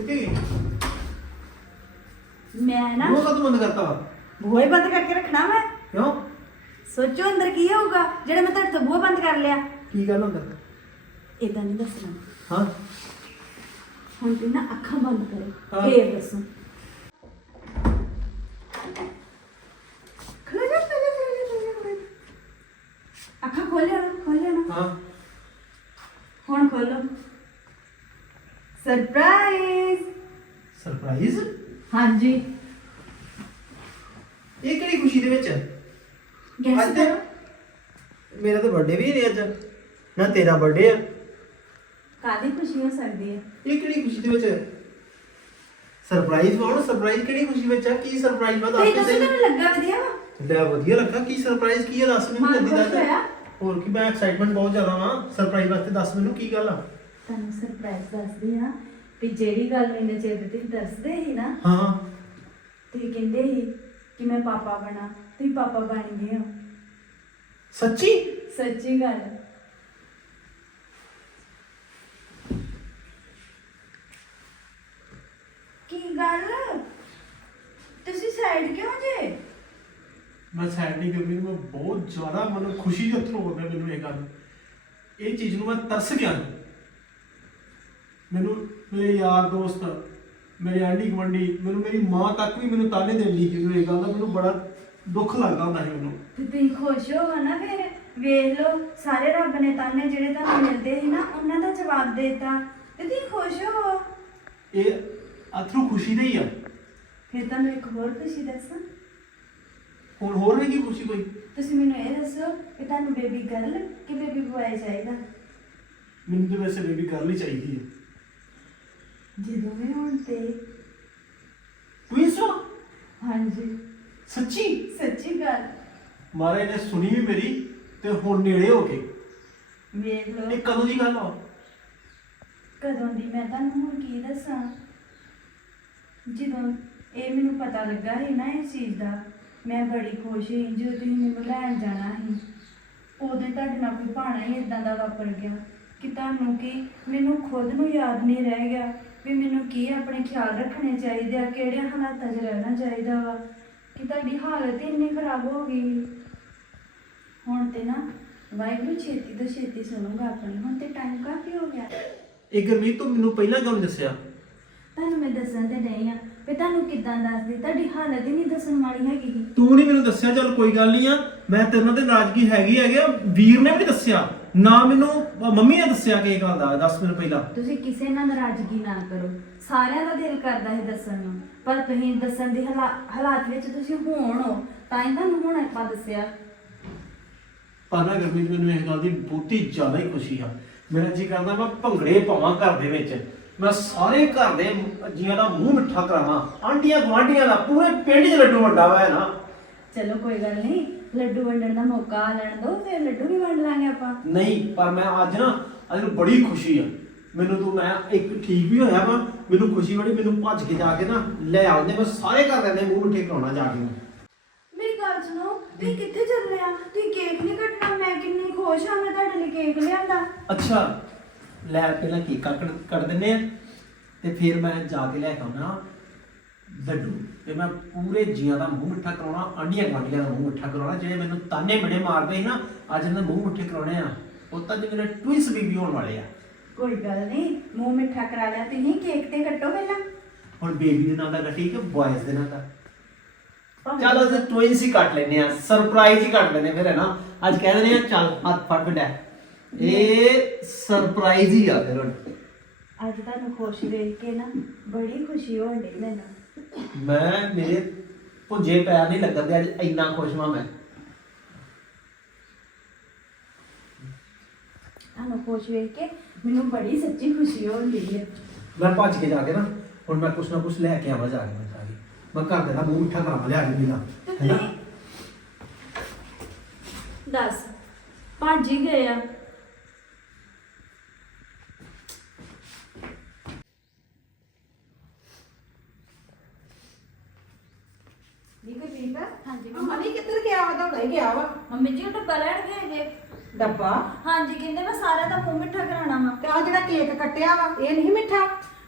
ਕਿਤੇ ਮੈਂ ਨਾ ਉਹ ਕਦੋਂ ਬੰਦ ਕਰਤਾ ਵਾ? ਬੂਹੇ ਬੰਦ ਕਰਕੇ ਰੱਖਣਾ ਮੈਂ ਕਿਉਂ? ਸੋਚੋ ਅੰਦਰ ਕੀ ਹੋਊਗਾ ਜਿਹੜਾ ਮੈਂ ਤੁਹਾਡੇ ਤੋਂ ਬੂਹਾ ਬੰਦ ਕਰ ਲਿਆ। ਕੀ ਗੱਲ ਹੁੰਦਾ ਇਦਾਂ ਨਹੀਂ ਦੱਸਣਾ। ਹਾਂ। ਹੁਣ ਤੁਸੀਂ ਨਾ ਅੱਖਾਂ ਬੰਦ ਕਰੋ ਹਾਂ। ਫੇਰ ਦੱਸੋ। ਖਲੋ ਜਾ ਖਲੋ ਜਾ ਖਲੋ ਜਾ, ਖਲੋ ਜਾ, ਖਲੋ ਜਾ। ਅੱਖਾਂ ਖੋਲਿਆ ਖੋਲਿਆ ਨਾ। ਹਾਂ। ਹੁਣ ਖੋਲੋ ਸਰਪ੍ਰਾਈਜ਼ ਸਰਪ੍ਰਾਈਜ਼ ਹਾਂਜੀ। ਇਹ ਕਿਹੜੀ ਖੁਸ਼ੀ ਦੇ ਵਿੱਚ? ਗੈਸ ਅੱਜ ਤੇ- ਕਰੋ। ਮੇਰਾ ਤਾਂ ਬਰਥਡੇ ਵੀ ਨਹੀਂ ਅੱਜ। ਨਾ ਤੇਰਾ ਬਰਥਡੇ ਆ। ਕਾਦੀ ਖੁਸ਼ੀ ਹੋ ਸਕਦੀ ਹੈ? ਇਹ ਕਿਹੜੀ ਖੁਸ਼ੀ ਦੇ ਵਿੱਚ? ਸਰਪ੍ਰਾਈਜ਼ ਵਾਉਣ ਸਰਪ੍ਰਾਈਜ਼ ਕਿਹੜੀ ਖੁਸ਼ੀ ਵਿੱਚ ਆ? ਕੀ ਸਰਪ੍ਰਾਈਜ਼ ਵਾ ਤੇ ਦੱਸ ਤੁਹਾਨੂੰ ਲੱਗਾ ਵਧੀਆ ਵਾ। ਲੈ ਵਧੀਆ ਲੱਗਾ ਕੀ ਸਰਪ੍ਰਾਈਜ਼ ਕੀ ਹੈ ਦੱਸ ਮੈਨੂੰ ਮਨ ਜਲਦੀ ਖੁਸ਼ ਹੋਇਆ? ਦੱਸ ਹੋਰ ਕੀ ਮੈਂ ਐਕਸਾਈਟਮੈਂਟ ਬਹੁਤ ਜ਼ਿਆਦਾ ਵਾਂ। ਸਰਪ੍ਰਾਈਜ਼ ਵਾਸਤੇ ਦੱਸ ਮੈਨੂੰ ਕੀ ਗੱਲ ਆ? ਤੁਹਾਨੂੰ ਸਰਪ੍ਰਾਈਜ਼ ਦੱਸਦੀ ਹਾਂ। ਵੀ ਜਿਹੜੀ ਗੱਲ ਮੈਨੂੰ ਚੇਤ ਤੇ ਦੱਸਦੇ ਸੀ ਨਾ ਹਾਂ। ਤੁਸੀਂ ਕਹਿੰਦੇ ਸੀ ਕਿ ਮੈਂ ਪਾਪਾ ਬਣਾ ਤੁਸੀਂ ਪਾਪਾ ਬਣ ਗਏ ਹੋ। ਸੱਚੀ? ਸੱਚੀ ਗੱਲ। ਕੀ ਗੱਲ? ਤੁਸੀਂ ਸਾਈਡ ਕਿਉਂ ਜੇ? ਮੈਂ ਸੈਡ ਨਹੀਂ ਕਰਨੀ ਮੈਂ ਬਹੁਤ ਜ਼ਿਆਦਾ ਮਨ ਖੁਸ਼ੀ ਦੇ ਅਥਰੂ ਹੋ ਗਿਆ ਮੈਨੂੰ ਇਹ ਗੱਲ। ਇਹ ਚੀਜ਼ ਨੂੰ ਮੈਂ ਤਰਸ ਗਿਆ। ਮੈਨੂੰ ਮੇਰੇ ਯਾਰ ਦੋਸਤ ਮੇਰੇ ਆਂਢੀ ਗੁਆਂਢੀ ਮੈਨੂੰ ਮੇਰੀ ਮਾਂ ਤੱਕ ਵੀ ਮੈਨੂੰ ਤਾਨੇ ਦਿੰਦੀ ਸੀ ਮੈਨੂੰ ਇਹ ਗੱਲ ਦਾ ਮੈਨੂੰ ਬੜਾ ਦੁੱਖ ਲੱਗਦਾ ਹੁੰਦਾ ਸੀ ਮੈਨੂੰ। ਤੇ ਤੁਸੀਂ ਖੁਸ਼ ਹੋ ਨਾ ਫਿਰ? ਵੇਖ ਲਓ ਸਾਰੇ ਰੱਬ ਨੇ ਤਾਨੇ ਜਿਹੜੇ ਤੁਹਾਨੂੰ ਮਿਲਦੇ ਸੀ ਨਾ ਉਹਨਾਂ ਦਾ ਜਵਾਬ ਦੇਤਾ। ਤੇ ਤੁਸੀਂ ਖੁਸ਼ ਹੋ? ਇਹ ਅਥਰੂ ਖੁਸ਼ੀ ਦੇ ਹੀ ਆ। ਫਿਰ ਤੁਹਾਨੂੰ ਇੱਕ ਹੋਰ ਖੁਸ਼ੀ ਦੱਸਾਂ? ਹੁਣ ਹੋਰ ਨਹੀਂ ਕੀ ਖੁਸ਼ੀ ਕੋਈ? ਤੁਸੀਂ ਮੈਨੂੰ ਇਹ ਦੱਸੋ ਕਿ ਤੁਹਾਨੂੰ ਬੇਬੀ ਗਰਲ ਕਿ ਬੇਬੀ ਬੁਆਏ ਚਾਹੀਦਾ? ਮੈਨੂੰ ਤਾਂ ਵੈਸੇ ਬੇਬੀ ਗਰਲ ਹੀ ਚਾਹੀਦੀ ਹੈ ਜਦੋਂ ਵੀ ਹੁਣ ਤੇ ਕੋਈ ਸੋ ਹਾਂਜੀ। ਸੱਚੀ? ਸੱਚੀ ਗੱਲ। ਮਹਾਰਾਜ ਨੇ ਸੁਣੀ ਵੀ ਮੇਰੀ ਤੇ ਹੁਣ ਨੇੜੇ ਹੋ ਕੇ ਵੇਖ ਲਓ। ਇਹ ਕਦੋਂ ਦੀ ਗੱਲ ਆ? ਕਦੋਂ ਦੀ? ਮੈਂ ਤੁਹਾਨੂੰ ਹੁਣ ਕੀ ਦੱਸਾਂ? ਜਦੋਂ ਇਹ ਮੈਨੂੰ ਪਤਾ ਲੱਗਾ ਸੀ ਨਾ ਇਸ ਚੀਜ਼ ਦਾ ਮੈਂ ਬੜੀ ਖੁਸ਼ ਸੀ ਜਦੋਂ ਤੁਸੀਂ ਮੈਨੂੰ ਲੈਣ ਜਾਣਾ ਸੀ। ਉਦੋਂ ਤੁਹਾਡੇ ਨਾਲ ਕੋਈ ਭਾਣਾ ਹੀ ਇਦਾਂ ਦਾ ਵਾਪਰ ਗਿਆ ਕਿ ਤੁਹਾਨੂੰ ਕੀ ਮੈਨੂੰ ਖੁਦ ਨੂੰ ਯਾਦ ਨਹੀਂ ਰਹਿ ਗਿਆ ਵੀ ਮੈਨੂੰ ਕੀ ਆਪਣੇ ਖਿਆਲ ਰੱਖਣੇ ਚਾਹੀਦੇ ਆ ਕਿਹੜੇ ਹਾਲਾਤਾਂ 'ਚ ਰਹਿਣਾ ਚਾਹੀਦਾ ਵਾ? ਕਿ ਤੁਹਾਡੀ ਹਾਲਤ ਹੀ ਇੰਨੀ ਖਰਾਬ ਹੋ ਗਈ। ਹੁਣ ਤੇ ਨਾ ਵਾਹਿਗੁਰੂ ਛੇਤੀ ਤੋਂ ਛੇਤੀ ਸੁਣੂਗਾ ਆਪਣੀ। ਹੁਣ ਤੇ ਟਾਈਮ ਕਾਫੀ ਹੋ ਗਿਆ। ਇਹ ਗੁਰਮੀਤ ਤੂੰ ਮੈਨੂੰ ਪਹਿਲਾਂ ਕਿਉਂ ਨਹੀਂ ਦੱਸਿਆ? ਤੁਹਾਨੂੰ ਮੈਂ ਦੱਸਣ ਤੇ ਨਹੀਂ ਆ ਵੀ ਤੁਹਾਨੂੰ ਕਿੱਦਾਂ ਦੱਸਦੀ? ਤੁਹਾਡੀ ਹਾਲਤ ਹੀ ਨਹੀਂ ਦੱਸਣ ਵਾਲੀ ਹੈਗੀ ਗੀ। ਤੂੰ ਨਹੀਂ ਮੈਨੂੰ ਦੱਸਿਆ ਚੱਲ ਕੋਈ ਗੱਲ ਨਹੀਂ ਆ। ਮੈਂ ਤੇਰੇ ਨਾਲ ਤੇ ਨਾਰਾਜ਼ਗੀ ਹੈਗੀ ਹੈਗੀ ਆ। ਵੀਰ ਨੇ ਵੀ ਨਹੀਂ ਦੱਸਿਆ। ਨਾ ਮੈਨੂੰ ਮੰਮੀ ਨੇ ਦੱਸਿਆ ਕਿ ਇਹ ਗੱਲ ਦਾ ਦੱਸ ਮੈਨੂੰ ਪਹਿਲਾਂ। ਤੁਸੀਂ ਕਿਸੇ ਨਾਲ ਨਾਰਾਜ਼ਗੀ ਨਾ ਕਰੋ। ਸਾਰਿਆਂ ਦਾ ਦਿਲ ਕਰਦਾ ਹੈ ਦੱਸਣ ਨੂੰ। ਪਰ ਤੁਸੀਂ ਦੱਸਣ ਦੇ ਹਾਲਾ- ਹਾਲਾਤ ਵਿੱਚ ਤੁਸੀਂ ਹੋਣ ਹੋ ਤਾਂ ਹੀ ਤੁਹਾਨੂੰ ਹੁਣ ਆਪਾਂ ਦੱਸਿਆ। ਪਰ ਨਾ ਗੁਰਮੀਤ ਮੈਨੂੰ ਇਸ ਗੱਲ ਦੀ ਬਹੁਤੀ ਜ਼ਿਆਦਾ ਹੀ ਖੁਸ਼ੀ ਆ। ਮੇਰਾ ਜੀ ਕਰਦਾ ਮੈਂ ਭੰਗੜੇ ਪਾਵਾਂ ਘਰ ਦੇ ਵਿੱਚ। ਮੈਂ ਸਾਰੇ ਘਰ ਦੇ ਜੀਆਂ ਦਾ ਮੂੰਹ ਮਿੱਠਾ ਕਰਾਵਾਂ। ਆਂਟੀਆਂ ਗੁਆਂਢੀਆਂ ਦਾ ਪੂਰੇ ਪਿੰਡ 'ਚ ਲੱਡੂ ਵੱਡਾ ਵਾ ਨਾ। ਚਲੋ ਕੋਈ ਗੱਲ ਨਹੀਂ ਲੱਡੂ ਵੰਡਣ ਦਾ ਮੌਕਾ ਆ ਲੈਣ ਦਿਓ ਫਿਰ ਲੱਡੂ ਵੀ ਵੰਡ ਲਾਂਗੇ ਆਪਾਂ। ਨਹੀਂ ਪਰ ਮੈਂ ਅੱਜ ਨਾ ਅੱਜ ਨੂੰ ਬੜੀ ਖੁਸ਼ੀ ਆ। ਮੈਨੂੰ ਤੂੰ ਮੈਂ ਇੱਕ ਠੀਕ ਵੀ ਹੋਇਆ ਵਾ ਮੈਨੂੰ ਖੁਸ਼ੀ ਬੜੀ ਮੈਨੂੰ ਭੱਜ ਕੇ ਜਾ ਕੇ ਨਾ ਲੈ ਆਉਂਦੇ ਮੈਂ ਸਾਰੇ ਘਰ ਦੇ ਮੂੰਹ ਮਿੱਠੇ ਕਰਾਉਣਾ ਜਾ ਕੇ। ਮੇਰੀ ਗੱਲ ਸੁਣੋ ਤੁਸੀਂ ਕਿੱਥੇ ਚੱਲੇ ਆ? ਤੁਸੀਂ ਕੇਕ ਨਹੀਂ ਕੱਟਣਾ ਮੈਂ ਕਿੰਨੀ ਖੁਸ਼ ਹਾਂ ਮੈਂ ਤੁਹਾਡੇ ਲਈ ਕੇਕ ਲਿਆਂਦਾ। ਅੱਛਾ ਲੈ ਪਹਿਲਾਂ ਕੇਕ ਕੱਟ ਕੱਟ ਦਿੰਨੇ ਆ ਤੇ ਫਿਰ ਮੈਂ ਜਾ ਕੇ ਲੈ ਕੇ ਆਉਣਾ ਲੱਡੂ ਤੇ ਮੈਂ ਪੂਰੇ ਜੀਆਂ ਦਾ ਮੂੰਹ ਮਿੱਠਾ ਕਰਾਉਣਾ ਆਂਡੀਆਂ ਗਾਂਡੀਆਂ ਦਾ ਮੂੰਹ ਮਿੱਠਾ ਕਰਾਉਣਾ ਜਿਹੜੇ ਮੈਨੂੰ ਤਾਨੇ ਬੜੇ ਮਾਰਦੇ ਸੀ ਨਾ ਅੱਜ ਇਹਨਾਂ ਦੇ ਮੂੰਹ ਮਿੱਠੇ ਕਰਾਉਣੇ ਆ। ਉਹ ਤਾਂ ਜਿਹੜੇ ਟਵਿੰਸ ਬੀਬੀ ਹੋਣ ਵਾਲੇ ਆ। ਕੋਈ ਗੱਲ ਨਹੀਂ ਮੂੰਹ ਮਿੱਠਾ ਕਰਾ ਲਿਆ ਤੁਸੀਂ ਕੇਕ ਤੇ ਕੱਟੋ ਪਹਿਲਾਂ। ਹੁਣ ਬੇਬੀ ਦੇ ਨਾਂ ਦਾ ਕੱਟੀ ਕਿ ਬॉयਜ਼ ਦੇ ਨਾਂ ਦਾ ਭਾਵੇਂ ਚਲ ਅਸੀਂ ਟਵਿੰਸ ਹੀ ਕੱਟ ਲੈਨੇ ਆ ਸਰਪ੍ਰਾਈਜ਼ ਹੀ ਕੱਟ ਲੈਨੇ ਫਿਰ ਹੈ ਨਾ? ਅੱਜ ਕਹਿ ਦਿੰਦੇ ਆ ਚੱਲ ਹੱਥ ਫੜ ਬਿੰਡਾ ਇਹ ਸਰਪ੍ਰਾਈਜ਼ ਹੀ ਆ ਫਿਰ ਹੁਣ। ਅੱਜ ਤੁਹਾਨੂੰ ਖੁਸ਼ ਵੇਖ ਕੇ ਨਾ ਬੜੀ ਖੁਸ਼ੀ ਹੋਣ ਡਈ ਮੈਨੂੰ। ਮੈਂ ਮੇਰੇ ਭੁੱਜੇ ਪੈਰ ਨਹੀਂ ਲੱਗਦੇ ਅੱਜ ਇੰਨਾ ਖੁਸ਼ ਹਾਂ ਮੈਂ। ਤੁਹਾਨੂੰ ਖੁਸ਼ ਵੇਖ ਕੇ ਮੈਨੂੰ ਬੜੀ ਸੱਚੀ ਖੁਸ਼ੀ ਹੋਣ ਡਈ ਹੈ ਮੈਂ ਭੱਜ ਕੇ ਜਾ ਕੇ ਨਾ ਹੁਣ ਮੈਂ ਕੁਛ ਨਾ ਕੁਛ ਲੈ ਕੇ ਆਵਾਂ ਜਾ ਕੇ ਮੈਂ ਜਾ ਕੇ। ਮੈਂ ਘਰ ਦੇ ਦਾ ਮੂੰਹ ਮਿੱਠਾ ਕਰਾਵਾਂ ਲਿਆ ਕੇ ਮੇਰਾ ਹੈਨਾ? ਦੱਸ ਭੱਜ ਹੀ ਗਏ ਆ ਨੀ ਕੋਈ ਵੀਰ ਹਾਂਜੀ ਮੰਮਾ ਨਹੀਂ ਕਿੱਧਰ ਗਿਆ ਵਾ ਦੌੜਾ ਹੀ ਗਿਆ ਵਾ ਮੰਮੀ ਜੀ ਉਹ ਡੱਬਾ ਲੈਣ ਗਏ ਜੇ ਡੱਬਾ। ਹਾਂਜੀ ਕਹਿੰਦੇ ਮੈਂ ਸਾਰਿਆਂ ਦਾ ਮੂੰਹ ਮਿੱਠਾ ਕਰਾਉਣਾ ਵਾ। ਤੇ ਆ ਜਿਹੜਾ ਕੇਕ ਕੱਟਿਆ ਵਾ ਇਹ ਨਹੀਂ ਮਿੱਠਾ?